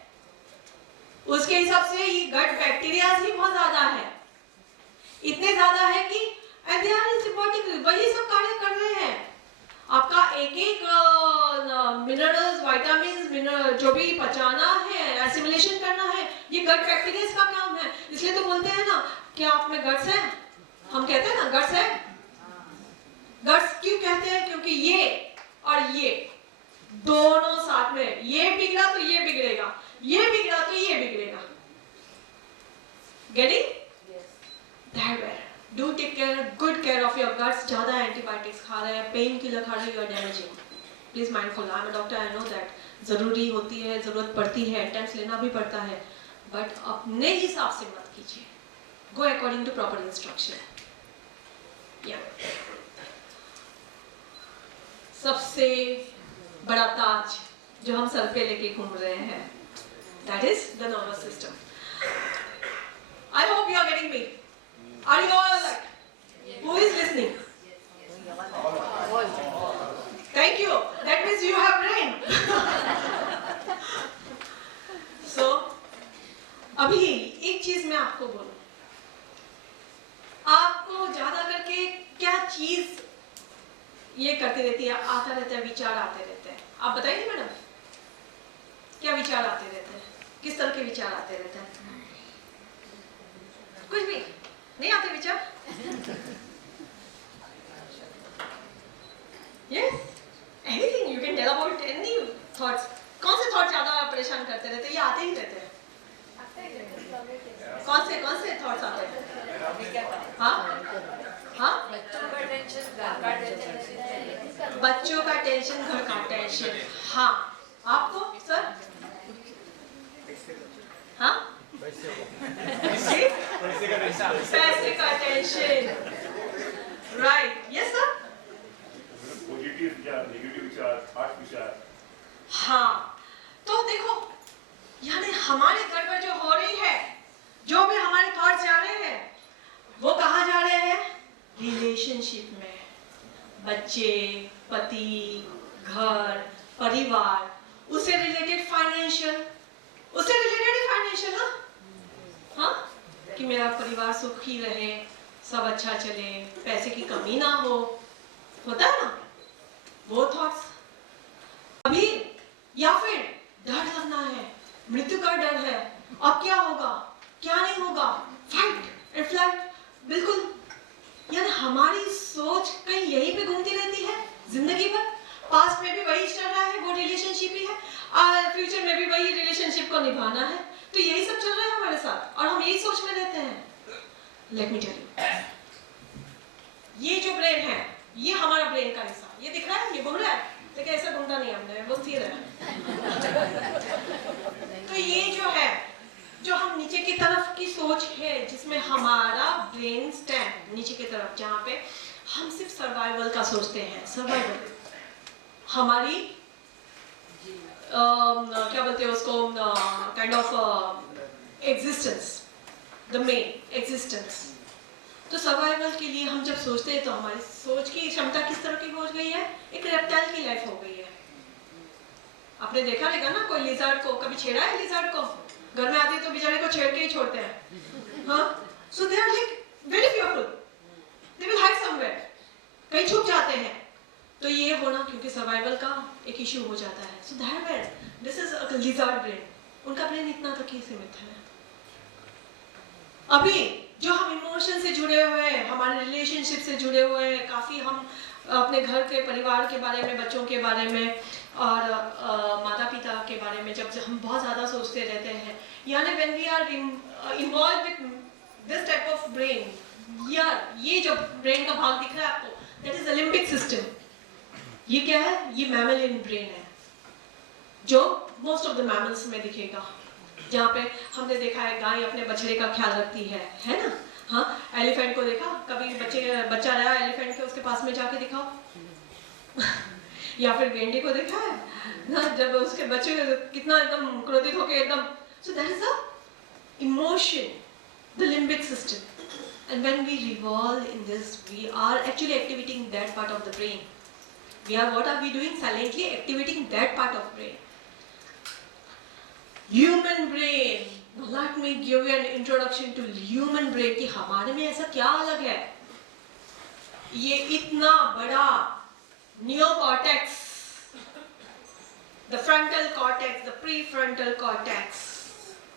उसके हिसाब से ये गट बैक्टीरियाज ही बहुत ज्यादा है, इतने ज्यादा है कि वही सब कार्य कर रहे हैं। आपका एक एक मिनरल्स, विटामिन, जो भी पचाना है, एसिमिलेशन करना है, ये गट बैक्टीरिया का काम है। इसलिए तो बोलते हैं ना, क्या आप में गट्स है? हम कहते हैं ना गट्स है। गट्स क्यों कहते हैं? क्योंकि ये और ये दोनों साथ में, ये बिगड़ा तो ये बिगड़ेगा, ये बिगड़ा तो ये बिगड़ेगा। Getting? That way. Do take care, good care of your guts. ज़्यादा एंटीबायोटिक्स खा रहे हैं, पेन किलर खा रहे हैं, you are damaging. Please mindful. I'm a doctor. I know that. ज़रूरी होती है, ज़रूरत पड़ती है, अटेम्प्ट्स लेना भी पड़ता है, बट अपने हिसाब से मत कीजिए. Go according to proper instruction. Yeah. सबसे बड़ा ताज जो हम सर पे लेके घूम रहे हैं, that is the nervous system. I hope you are getting me. Are you all like? Who is listening? Thank you. That means you have brain. So, अभी एक चीज मैं आपको बोलूं, आपको ज्यादा करके क्या चीज ये करती रहती है, आता रहता है, विचार आते रहते हैं. आप बताइए मैडम, क्या विचार आते रहते हैं? किस तरह के विचार आते रहते हैं? कुछ भी नहीं आते विचार? Yes, anything you can tell about any thoughts. कौन से थॉट ज्यादा परेशान करते रहते हैं? ये आते ही रहते हैं. कौन से थॉट्स आते हैं? हाँ हाँ बच्चों का टेंशन, घर का टेंशन। हाँ, आपको सर? हाँ? पैसे का tension. Right, yes sir? Positive या नेगेटिव विचार, हार्ट विचार। हाँ, तो देखो, यानी हमारे घर में जो हो रही है, जो भी हमारे थॉट्स जा रहे हैं, वो कहाँ जा रहे हैं? रिलेशनशिप में। बच्चे, पति, घर, परिवार, उससे रिलेटेड फाइनेंशियल, उससे रिलेटेड ही फाइनेंशियल ना? हाँ? कि मेरा परिवार सुखी रहे, सब अच्छा चले, पैसे की कमी ना हो, होता है ना? वो थॉट्स। अभी या फिर डर लगना है, मृत्यु का डर है, अब क्या होगा, क्या नहीं होगा, फाइट एंड फ्लाइट, बिल्कुल। यानी हमारी सोच कहीं यहीं पे घूमती रहती है जिंदगी भर। पास्ट में भी वही चल रहा है, वो रिलेशनशिप ही है, और फ्यूचर में भी वही रिलेशनशिप को निभाना है। तो यही सब चल रहा है हमारे साथ, और हम यही सोच में रहते हैं। लेट मी टेल यू, ये जो ब्रेन है, ये हमारा ब्रेन का हिस्सा, ये दिख रहा है, ये घूम रहा है, लेकिन ऐसा घूमता नहीं हमने, वो स्थिर है। तो ये जो है, जो हम नीचे की तरफ की सोच है, जिसमें हमारा ब्रेन स्टेम नीचे की तरफ, जहाँ पे हम सिर्फ सर्वाइवल का सोचते हैं, सर्वाइवल, हमारी क्या बोलते हैं उसको, kind of existence, the main existence. तो सर्वाइवल के लिए हम जब सोचते हैं, तो हमारी सोच की क्षमता किस तरह की हो गई है? एक रेप्टाइल की लाइफ हो गई है। आपने देखा रहेगा ना, कोई लिजर्ड को कभी छेड़ा है? लिजर्ड को घर में आते तो बेचारे को छेड़ के ही छोड़ते हैं। हाँ, so they are like very fearful, they will hide somewhere, कहीं छुप जाते हैं। तो ये होना क्योंकि सर्वाइवल का एक इश्यू हो जाता है। So that where this is a lizard brain, उनका ब्रेन इतना तक ही सीमित है। अभी जो हम इमोशन से जुड़े हुए हैं, हमारे रिलेशनशिप से जुड़े हुए हैं, काफी हम अपने घर के परिवार के बारे में, बच्चों के बारे में और माता पिता के बारे में जब हम बहुत ज़्यादा सोचते रहते हैं, यानी when we are involve with this type of brain, यार ये जो ब्रेन का भाग दिख रहा है आपको, दैट इज लिम्बिक सिस्टम। ये क्या है? ये मैमलियन ब्रेन है, जो मोस्ट ऑफ द मैमल्स में दिखेगा, जहाँ पे हमने देखा है गाय अपने बछड़े का ख्याल रखती है ना? हाँ, एलिफेंट को देखा कभी? बच्चा रहा एलिफेंट के, उसके पास में जाके दिखाओ। या फिर गेंडे को देखा है ना, जब उसके बच्चे कितना एकदम क्रोधित होके एकदम। So that is a emotion, the limbic system, and when we revolve in this, we are actually activating that part of the brain. We are, what are we doing? Silently activating that part of brain. Human brain, let me give you an introduction to human brain कि हमारे में ऐसा क्या अलग है। ये इतना बड़ा neocortex, the frontal cortex, the prefrontal cortex,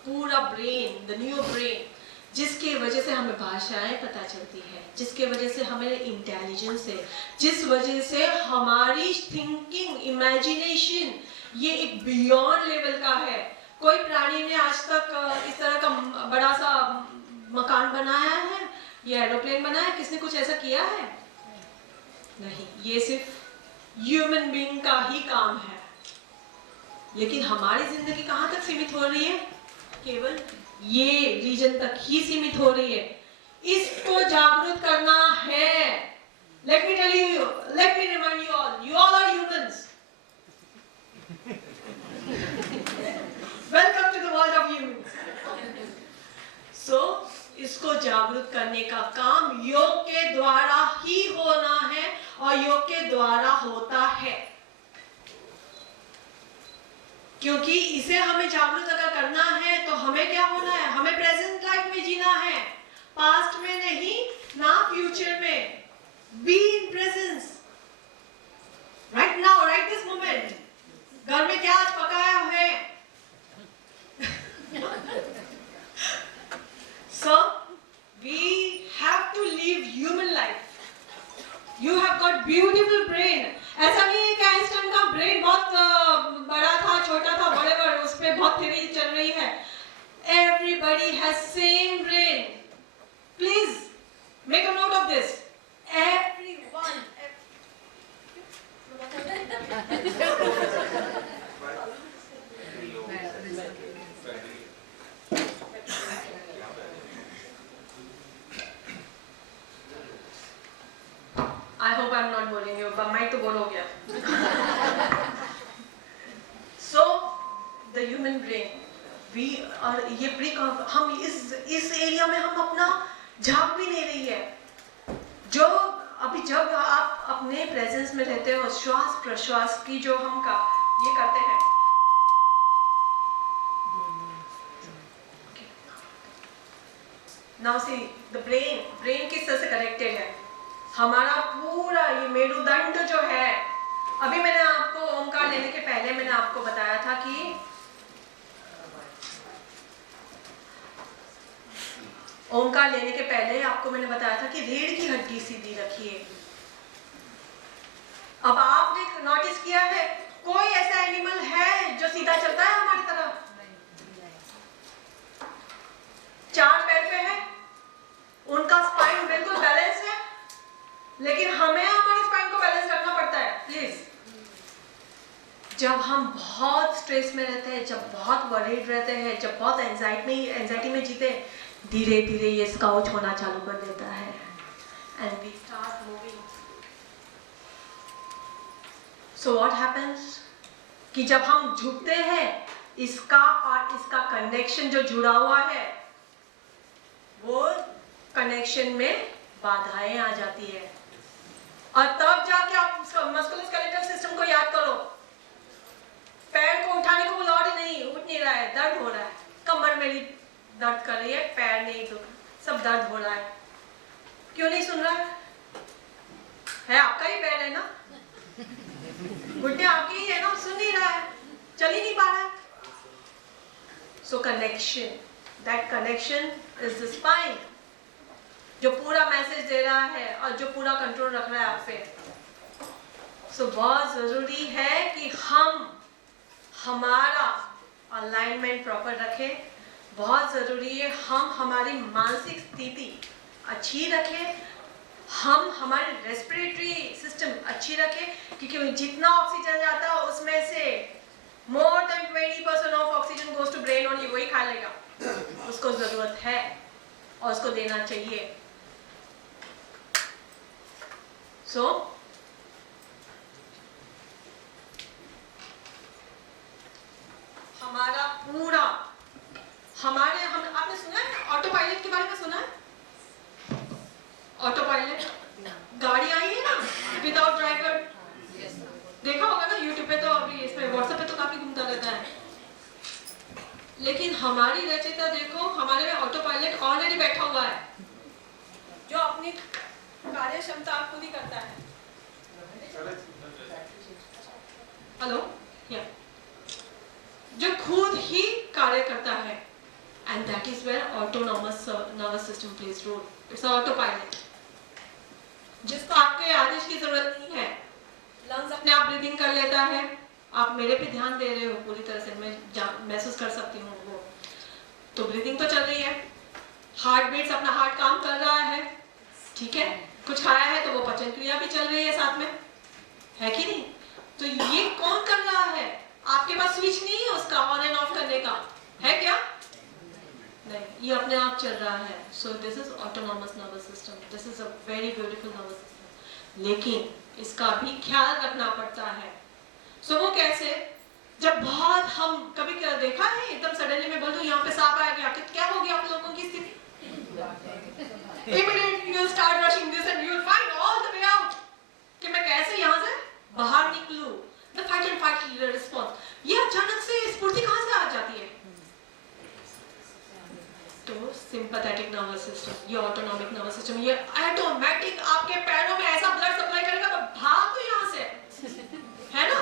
पूरा ब्रेन, the neo brain, जिसके वजह से हमें भाषाएं पता चलती है, जिसके वजह से हमें इंटेलिजेंस है, जिस वजह से हमारी थिंकिंग, इमेजिनेशन, ये एक बियॉन्ड लेवल का है। कोई प्राणी ने आज तक इस तरह का बड़ा सा मकान बनाया है या एरोप्लेन बनाया है? किसने कुछ ऐसा किया है? नहीं, ये सिर्फ ह्यूमन बीइंग का ही काम है। लेकिन हमारी जिंदगी कहाँ तक सीमित हो रही है? केवल ये रीजन तक ही सीमित हो रही है। इसको जागरूक करना है। Let me tell you, let me remind you all are humans. Welcome to the world of humans. So, इसको जागरूक करने का काम योग के द्वारा ही होना है, और योग के द्वारा होता है। क्योंकि इसे हमें जागरूक अगर करना है तो हमें क्या होना है? हमें प्रेजेंट लाइफ में जीना है, पास्ट में नहीं, ना फ्यूचर में। Be in presence, right now, right this moment. घर में क्या आज पकाया है? So we have to live human life. You have got beautiful brain. ऐसा नहीं है कि आइंस्टाइन का ब्रेन बहुत बड़ा था, छोटा था, बड़े बड़े उस पे बहुत थ्योरी चल रही है। Everybody has same brain. Please make a note of this. Everyone, mic तो बोल हो गया। So the human brain, we और ये हम इस एरिया में हम अपना झांक भी नहीं रही है। जो अभी जब आप अपने प्रेजेंस में रहते हो, श्वास प्रश्वास की जो हम ये करते हैं, नाउ सी द ब्रेन किस तरह से कनेक्टेड है। हमारा पूरा ये मेरुदंड जो है, अभी मैंने आपको ओमकार लेने के पहले मैंने आपको बताया था कि ओमकार लेने के पहले आपको मैंने बताया था कि रीढ़ की हड्डी सीधी रखिए। अब आपने नोटिस किया है कोई ऐसा एनिमल है जो सीधा चलता है हमारी तरह? चार पैर पे है, उनका स्पाइन बिल्कुल बैलेंस है, लेकिन हमें हमारे स्पाइन को बैलेंस रखना पड़ता है। प्लीज, जब हम बहुत स्ट्रेस में रहते हैं, जब बहुत वरीड रहते हैं, जब बहुत एंजाइटी में जीते, धीरे धीरे ये स्काउट होना चालू कर देता है and we start moving. So what happens कि जब हम झुकते हैं, इसका और इसका कनेक्शन जो जुड़ा हुआ है, वो कनेक्शन में बाधाएं आ जाती है, और तब जाके आप मस्कुलोस्केलेटल सिस्टम को याद करो। पैर को उठाने को बोलो, और नहीं उठ नहीं रहा है, दर्द हो रहा है, कमर मेरी दर्द कर रही है, पैर नहीं दुख, सब दर्द हो रहा है, क्यों नहीं सुन रहा है आपका ही पैर है ना, घुटने आपकी ही है ना, सुन नहीं रहा है, चल ही नहीं पा रहा है। So connection, that connection is the spine, जो पूरा मैसेज दे रहा है और जो पूरा कंट्रोल रख रहा है आप पे। सो बहुत जरूरी है कि हम हमारा अलाइनमेंट प्रॉपर रखें। बहुत जरूरी है हम हमारी मानसिक स्थिति अच्छी रखें, हम हमारी रेस्पिरेटरी सिस्टम अच्छी रखें, क्योंकि जितना ऑक्सीजन जाता है उसमें से more than 20% of oxygen goes to brain only, वही खा लेगा, उसको जरूरत है और उसको देना चाहिए। सो हमारा पूरा आपने सुना है ऑटो पायलट के बारे में? सुना है ऑटो पायलट? गाड़ी आई है ना विदाउट ड्राइवर, देखा होगा ना यूट्यूब पे, तो अभी इस पे व्हाट्सएप पे तो काफी घूमता रहता है। लेकिन हमारी रचयिता देखो, हमारे में ऑटो पायलट ऑलरेडी बैठा हुआ है, जो अपनी कार्य क्षमता खुद ही करता है। हेलो, जो खुद ही कार्य करता है, and that is where autonomous nervous system plays role. It's an autopilot, जिसको आपके आदेश की जरूरत नहीं है, लंग्स अपने आप ब्रीदिंग कर लेता है। आप मेरे पे ध्यान दे रहे हो पूरी तरह से, मैं महसूस कर सकती हूँ वो, तो ब्रीदिंग तो चल रही है, हार्ट बीट्स अपना हार्ट काम कर रहा है, ठीक है, कुछ खाया है तो वो पचन क्रिया भी चल रही है साथ में, है कि नहीं? तो ये कौन कर रहा है? आपके पास स्विच नहीं है उसका ऑन एंड ऑफ करने का, है क्या? नहीं, ये अपने आप चल रहा है। So this is autonomous nervous system, this is a very beautiful nervous system, लेकिन इसका भी ख्याल रखना पड़ता है। सो वो कैसे? जब बहुत हम कभी क्या देखा है, एकदम सडनली मैं बोल दूं यहाँ पे सांप आ गया, क्या हो गया आप लोगों की स्थिति? Immediately you start rushing this and you will find all the way out कि मैं कैसे यहाँ से बाहर निकलूं। The fight and fight response, ये अचानक से स्फूर्ति कहाँ से आ जाती है? तो सिंपैथेटिक नर्वस सिस्टम, ये ऑटोनॉमिक नर्वस सिस्टम, ये ऑटोमेटिक आपके पैरों में ऐसा ब्लड सप्लाई करेगा, तो भाग तो यहाँ से, है ना?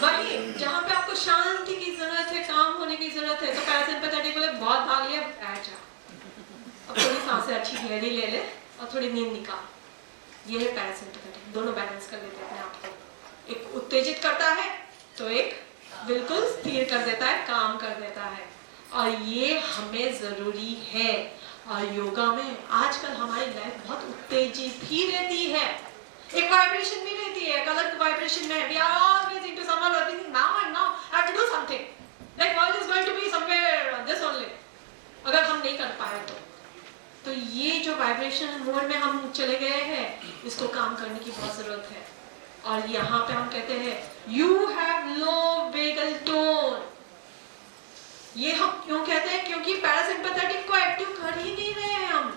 वही जहाँ पे आपको शांति की जरूरत है, काम होने की जरूरत है, तो पैरासिम्पैथेटिक बोले बहुत भाग लिया, बैठ जा, अब थोड़ी सांसें अच्छी गहरी ले ले और थोड़ी नींद निकाल। ये है पैरासिम्पैथेटिक, दोनों बैलेंस कर लेते हैं अपने आप को, एक उत्तेजित करता है तो एक बिल्कुल स्थिर कर देता है, काम कर देता है, और ये हमें जरूरी है। और योगा में आजकल हमारी लाइफ बहुत उत्तेजित ही रहती है, एक वाइब्रेशन भी रहती है, एक अलग वाइब्रेशन में we are always into some other thing, now and now I have to do something, like world is going to be somewhere this only, अगर हम नहीं कर पाए तो ये जो वाइब्रेशन मोड में हम चले गए हैं, इसको काम करने की बहुत ज़रूरत है। और यहाँ पे हम कहते हैं you have low vagal tone. ये हम क्यों कहते हैं? क्योंकि पैरासिम्पैथेटिक को एक्टिव कर ही नहीं रहे हैं हम।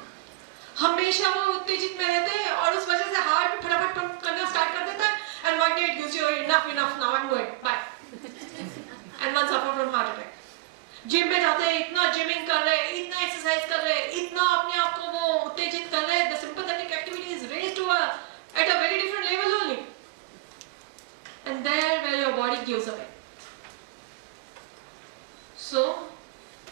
हमेशा वो उत्तेजित में रहते हैं और उस वजह से हार्ट भी फटाफट पंप करना स्टार्ट कर देता है। And one day it gives you enough now I am going by and one suffer from heart attack. Gym में जाते हैं, इतना जिमिंग कर रहे हैं, इतना एक्सरसाइज कर रहे हैं, इतना अपने आप को वो उत्तेजित कर रहे हैं, the sympathetic activity is raised to at a very different level only, and there where your body gives away. So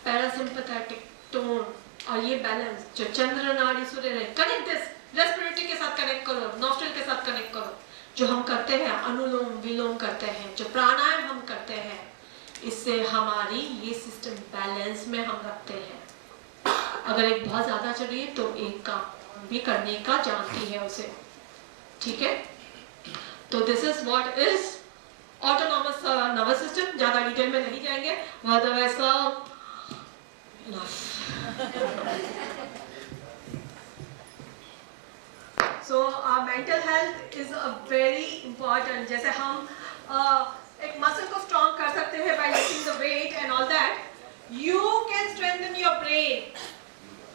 parasympathetic tone और ये बैलेंस जो चंद्र नाड़ी सूर्य है, कनेक्ट दिस रेस्पिरेटरी के साथ कनेक्ट करो, नॉस्ट्रल के साथ कनेक्ट करो। जो हम करते हैं अनुलोम विलोम करते हैं, जो प्राणायाम हम करते हैं, इससे हमारी ये सिस्टम बैलेंस में हम रखते हैं। अगर एक बहुत ज्यादा चल रही है तो एक काम भी करने का जानती है उसे, ठीक है? तो this is what is autonomous nervous system. ज्यादा डिटेल में नहीं जाएंगे, so mental health is a very important. जैसे हम एक मसल को स्ट्रॉन्ग कर सकते हैं by lifting the weight and all that, you can strengthen your brain.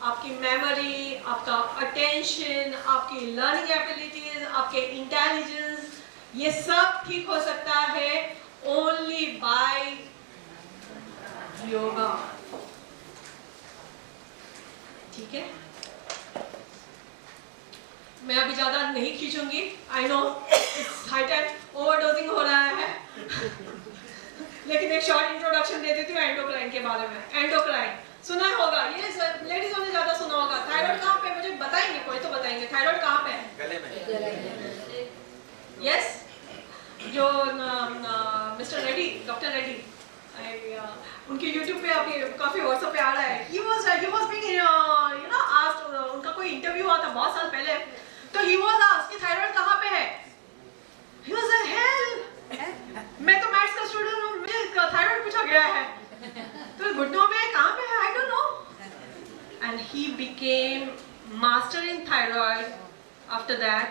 आपकी मेमोरी, आपका अटेंशन, आपकी लर्निंग एबिलिटीज, आपके इंटेलिजेंस, ये सब ठीक हो सकता है ओनली बाय योगा, ठीक है? मैं अभी ज्यादा नहीं खींचूंगी, I know high time overdosing हो रहा है लेकिन एक शॉर्ट इंट्रोडक्शन दे देती हूँ एंडोक्राइन के बारे में। एंडोक्राइन सुना होगा, ये लेडीजों ने ज्यादा सुना होगा। थायराइड कहाँ पे, मुझे बताएंगे, कोई तो बताएंगे थायराइड कहाँ पे है? गले में। यस, जो मिस्टर रेड्डी, डॉक्टर रेड्डी, उनके यूट्यूब पे अभी काफी व्हाट्सएप पे आ रहा है। he was being asked, उनका कोई इंटरव्यू हुआ था बहुत साल पहले, तो he was asked कि थायराइड कहाँ पे है? He was like, hell, मैं तो मैथ्स का स्टूडेंट हूँ, मुझे थायराइड पूछा गया है, तो घुटनों में कहाँ पे है? I don't know. And he became master in thyroid after that,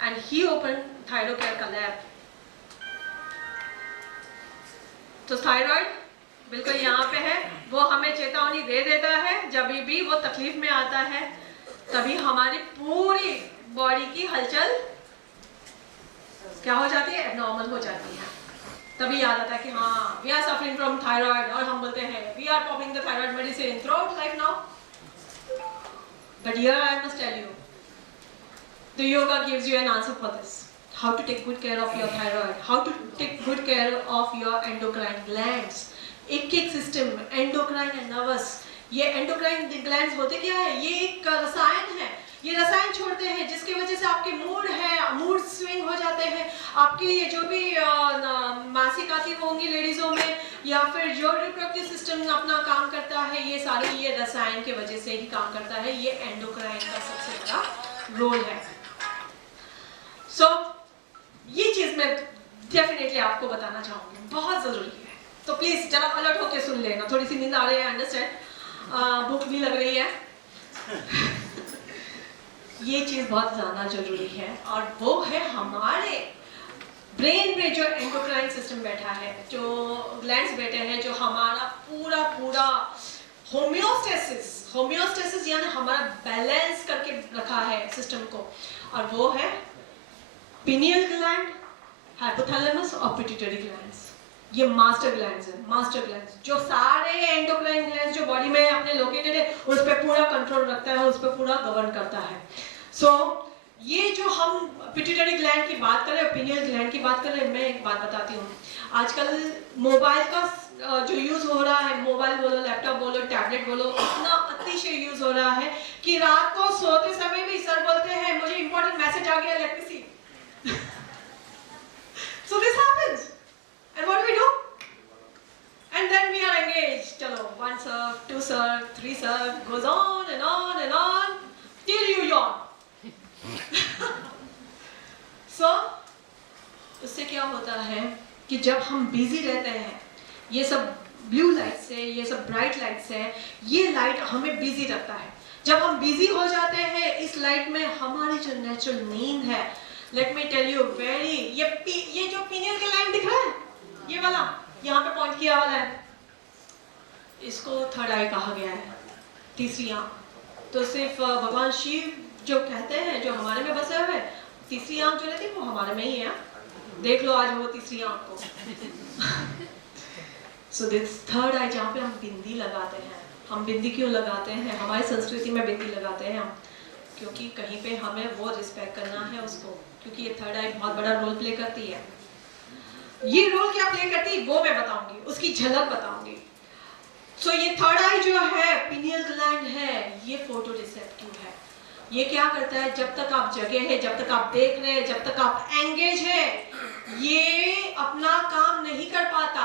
and he opened Thyrocare का lab. तो थायराइड बिल्कुल यहाँ पे है, वो हमें चेतावनी दे देता है जब भी वो तकलीफ में आता है, तभी हमारी पूरी बॉडी की हलचल क्या हो जाती है? एबनॉर्मल हो जाती है। तभी याद आता है कि हाँ, we are suffering from thyroid, और हम बोलते हैं we are popping the thyroid medicine throughout life now. But here I must tell you, the yoga gives you an answer for this. How to take good care of your thyroid, how to take good care of your endocrine glands. एक सिस्टम एंडोक्राइन एंड नर्वस, ये एंडोक्राइन ग्लैंड्स होते क्या है? ये एक रसायन है, ये रसायन छोड़ते हैं जिसकी वजह से आपके मूड स्विंग हो जाते हैं। आपकी जो भी मासिक आती होंगी लेडीजों में, या फिर जो रिप्रोडक्टिव सिस्टम अपना काम करता है, ये सारे ये रसायन की वजह से ही काम करता है। ये एंडोक्राइन का सबसे बड़ा रोल है। सो ये चीज मैं डेफिनेटली आपको बताना चाहूंगी, बहुत जरूरी है। तो प्लीज जरा अलर्ट होके सुन लेना, थोड़ी सी नींद आ रही है, अंडरस्टैंड, भूख भी लग रही है ये चीज बहुत ज्यादा जरूरी है। और वो है हमारे ब्रेन में जो एंडोक्राइन सिस्टम बैठा है, जो ग्लैंड्स बैठे हैं, जो हमारा पूरा होम्योस्टेसिस यानी हमारा बैलेंस करके रखा है सिस्टम को, और वो है पिनियल ग्लैंड, हाइपोथैलेमस और पिट्यूटरी ग्लैंड्स। ये मास्टर ग्लैंड्स हैं, मास्टर ग्लैंड्स जो सारे एंडोक्राइन ग्लैंड्स जो बॉडी में अपने लोकेटेड है, उस पर पूरा कंट्रोल रखता है, उस पर पूरा गवर्न करता है। सो ये जो हम पिट्यूटरी ग्लैंड की बात कर रहे हैं, पिनियल ग्लैंड की बात कर रहे हैं, मैं एक बात बताती हूँ। आजकल मोबाइल का जो यूज हो रहा है, मोबाइल बोलो, लैपटॉप बोलो, टैबलेट बोलो, इतना अतिशय यूज हो रहा है कि रात को सोते समय भी सर बोलते हैं मुझे इंपॉर्टेंट मैसेज आ गया, let me see. So this happens, and what do we do? And then we are engaged. Chalo, 1 serve, 2 serve, 3 serve, goes on and on and on till you yawn. So उससे क्या होता है कि जब हम बिजी रहते हैं, ये सब ब्लू लाइट से, ये सब ब्राइट लाइट से, ये लाइट हमें बिजी रखता है। जब हम बिजी हो जाते हैं इस लाइफ में, हमारी जो नेचुरल नींद है, let me tell you very, ये जो पिनियल के लाइन दिख रहा है, ये वाला यहाँ पे पॉइंट किया वाला है, इसको थर्ड आई कहा गया है, तीसरी आंख। तो सिर्फ भगवान शिव जो कहते हैं, जो हमारे में बसे हुए, तीसरी आंख जो रहती है वो हमारे में ही है। देख लो आज वो तीसरी आंख को। सो दिस थर्ड आई, जहाँ पे हम बिंदी लगाते हैं। हम बिंदी क्यों लगाते हैं? हमारी संस्कृति में बिंदी लगाते हैं हम, क्योंकि कहीं पे हमें वो रिस्पेक्ट करना है उसको, क्योंकि ये थर्ड आई बहुत बड़ा रोल प्ले करती है। ये रोल क्या प्ले करती है वो मैं बताऊंगी, उसकी झलक बताऊंगी। सो ये थर्ड आई जो है, पिनियल ग्लैंड है, ये फोटो रिसेप्टिव है। ये क्या करता है, जब तक आप जगे हैं, जब तक आप देख रहे हैं, जब तक आप एंगेज हैं, ये अपना काम नहीं कर पाता,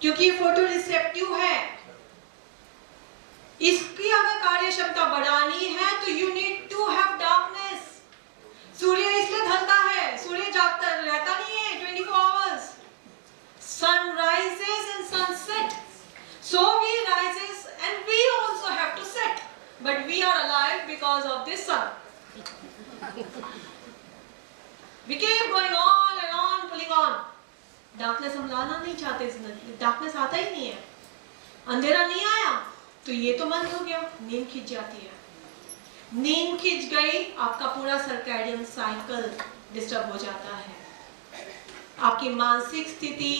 क्योंकि ये फोटो रिसेप्टिव है। इसकी अगर कार्य क्षमता बढ़ानी है तो you need to have darkness. सूर्य इसलिए ढलता है, सूर्य जागता रहता नहीं है 24 hours. Sun rises and sun set, so we rises and we also have to set, but we are alive because of this sun. We keep going on and on, pulling on. Darkness हम लाना नहीं चाहते जिंदगी, डार्कनेस आता ही नहीं है, अंधेरा नहीं आया तो ये तो बंद हो गया, नींद खिंच जाती है। नींद खिंच गई, आपका पूरा सर्कैडियन साइकिल डिस्टर्ब हो जाता है, आपकी मानसिक स्थिति,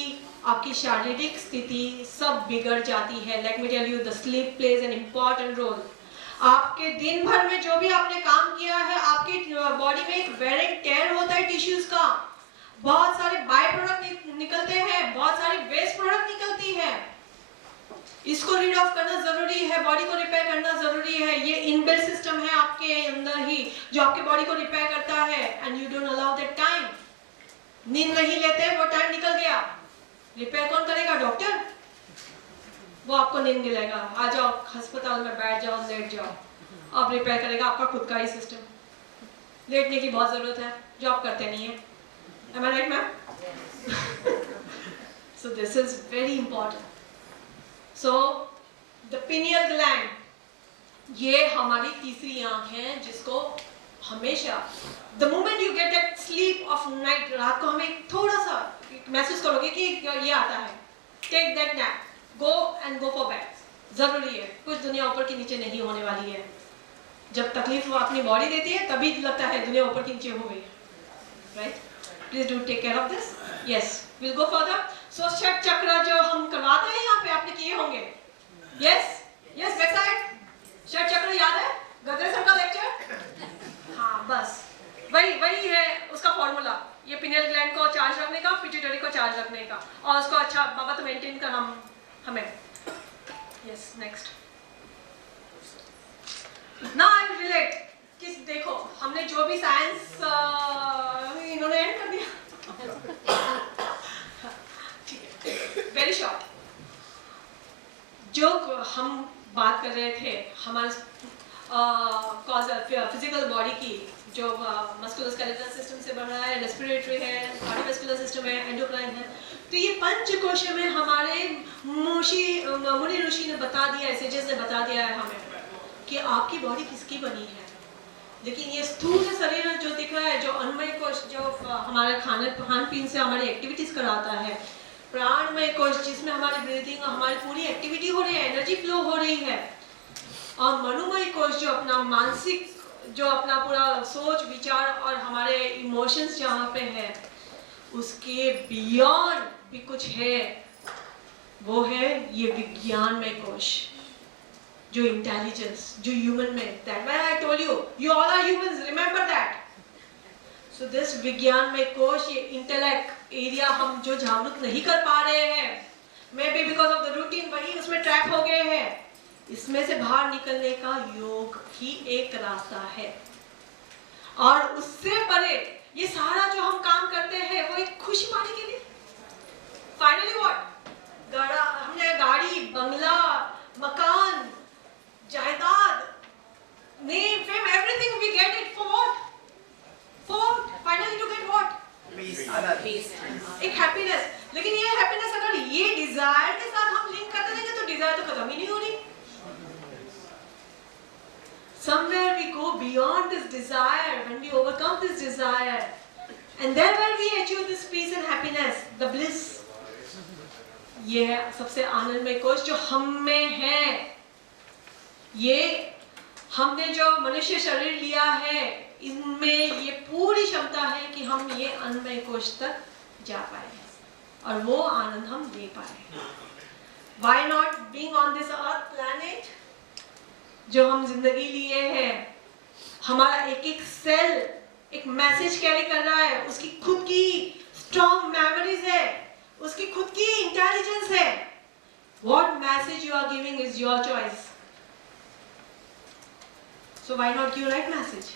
आपकी शारीरिक स्थिति सब बिगड़ जाती है। Let me tell you, the sleep plays an important role. आपके दिन भर में जो भी आपने काम किया है, आपकी बॉडी में एक वेयर एंड टेयर होता है टिश्यूज का, बहुत सारे बाय प्रोडक्ट निकलते हैं, बहुत सारी वेस्ट प्रोडक्ट निकलती है, इसको रीड ऑफ करना जरूरी है, बॉडी को रिपेयर करना जरूरी है। ये इनबिल्ट सिस्टम है आपके अंदर ही जो आपके बॉडी को रिपेयर करता है, and you don't allow that time. नींद नहीं लेते, वो टाइम निकल गया, रिपेयर कौन करेगा? डॉक्टर। वो आपको नींद दिलाएगा, आ जाओ अस्पताल में बैठ जाओ, लेट जाओ, अब रिपेयर करेगा आपका खुद का ही सिस्टम। लेटने की बहुत जरूरत है, जो आप करते नहीं है। Am I right, ma'am? So this is very important. So the pineal gland, ये हमारी तीसरी आंख है, जिसको हमेशा the moment you get that sleep of night, रात को हमें थोड़ा सा महसूस करोगे कि ये आता है, take that nap, go and go for bed, जरूरी है। कुछ दुनिया ऊपर के नीचे नहीं होने वाली है। जब तकलीफ वो अपनी बॉडी देती है तभी लगता है दुनिया ऊपर के नीचे हो गई, right? Please do take care of this. Yes, we'll go further. So षट चक्र जो हम करवाते हैं यहाँ पे, आपने किए होंगे। Yes, yes, back side. षट चक्र याद है? गदर सर का लेक्चर? हाँ, बस वही है उसका फॉर्मूला। ये पिनियल ग्लैंड को चार्ज रखने का, पिट्यूटरी को चार्ज रखने का, और उसको अच्छा बाबा तो मेंटेन करना हमें। Yes, next. Now I will relate. किस देखो, हमने जो भी साइंस इन्होंने एंड कर दिया। Very short. जो हम बात कर रहे थे हमारे फिजिकल बॉडी की, जो मस्कुलोस्केलेटल सिस्टम से बन रहा है, रेस्पिरेटरी है, कार्डियोवैस्कुलर सिस्टम है, एंडोक्राइन है, तो ये पंचकोश में हमारे मुनि ऋषि ने बता दिया, सेजेस ने बता दिया है हमें कि आपकी बॉडी किसकी बनी है। लेकिन ये स्थूल शरीर जो दिख रहा है, जो अन्नमय कोश जो हमारे खान पीन से हमारी एक्टिविटीज कराता है, प्राणमय कोश जिसमें हमारी ब्रीथिंग, हमारी पूरी एक्टिविटी हो रही है, एनर्जी फ्लो हो रही है, और मनोमय कोश जो अपना मानसिक, जो अपना पूरा सोच विचार और हमारे इमोशंस जहाँ पे है, उसके बियॉन्ड भी कुछ है, वो है ये विज्ञानमय कोश, जो इंटेलिजेंस, जो ह्यूमन में, that why I told you, you all are humans, remember that. So this विज्ञान में कोश, ये इंटेलेक्ट एरिया हम जो जागरूक नहीं कर पा रहे हैं, maybe because of the routine, वही उसमें ट्रैप हो गए हैं। इसमें से बाहर निकलने का योग ही एक रास्ता है, और उससे परे ये सारा जो हम काम करते हैं वो एक खुशी पाने के लिए। फाइनली व्हाट, हमने गाड़ी, बंगला, मकान, जायदाद, name, fame, everything we get it for what? For what? Finally to get what? Peace. एक हैप्पीनेस। लेकिन ये हैप्पीनेस अगर ये डिजायर के साथ हम लिंक करते रहेंगे तो डिजायर तो खत्म ही नहीं हो रही। when we overcome this desire, and then when we achieve this peace and happiness, the bliss, ये है सबसे आनंदमय कोश जो हम में है। ये हमने जो मनुष्य शरीर लिया है, इनमें ये पूरी क्षमता है कि हम ये आनंदमय कोश तक जा पाए और वो आनंद हम ले पाए। Why not being on this earth planet? जो हम जिंदगी लिए हैं, हमारा एक एक सेल एक मैसेज कैरी कर रहा है, उसकी खुद की स्ट्रॉन्ग मेमोरीज है, उसकी खुद की इंटेलिजेंस है। What message you are giving is your choice. So why not give right message?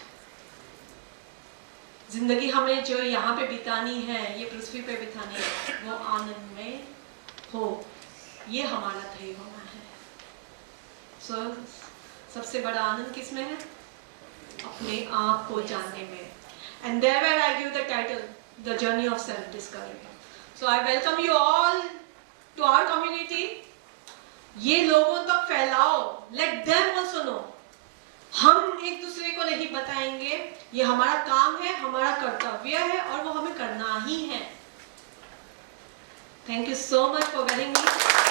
जिंदगी हमें जो यहाँ पे बितानी है, ये पृथ्वी पे बितानी है, वो आनंद में हो, ये हमारा ध्येय होना है। So सबसे बड़ा आनंद किसमें है? अपने आप को जानने में। And there where I give the title, The Journey of Self-Discovery. So I welcome you all to our community. ये लोगों तक फैलाओ, let them also know. हम एक दूसरे को नहीं बताएंगे, ये हमारा काम है, हमारा कर्तव्य है और वो हमें करना ही है। Thank you so much for welcoming me.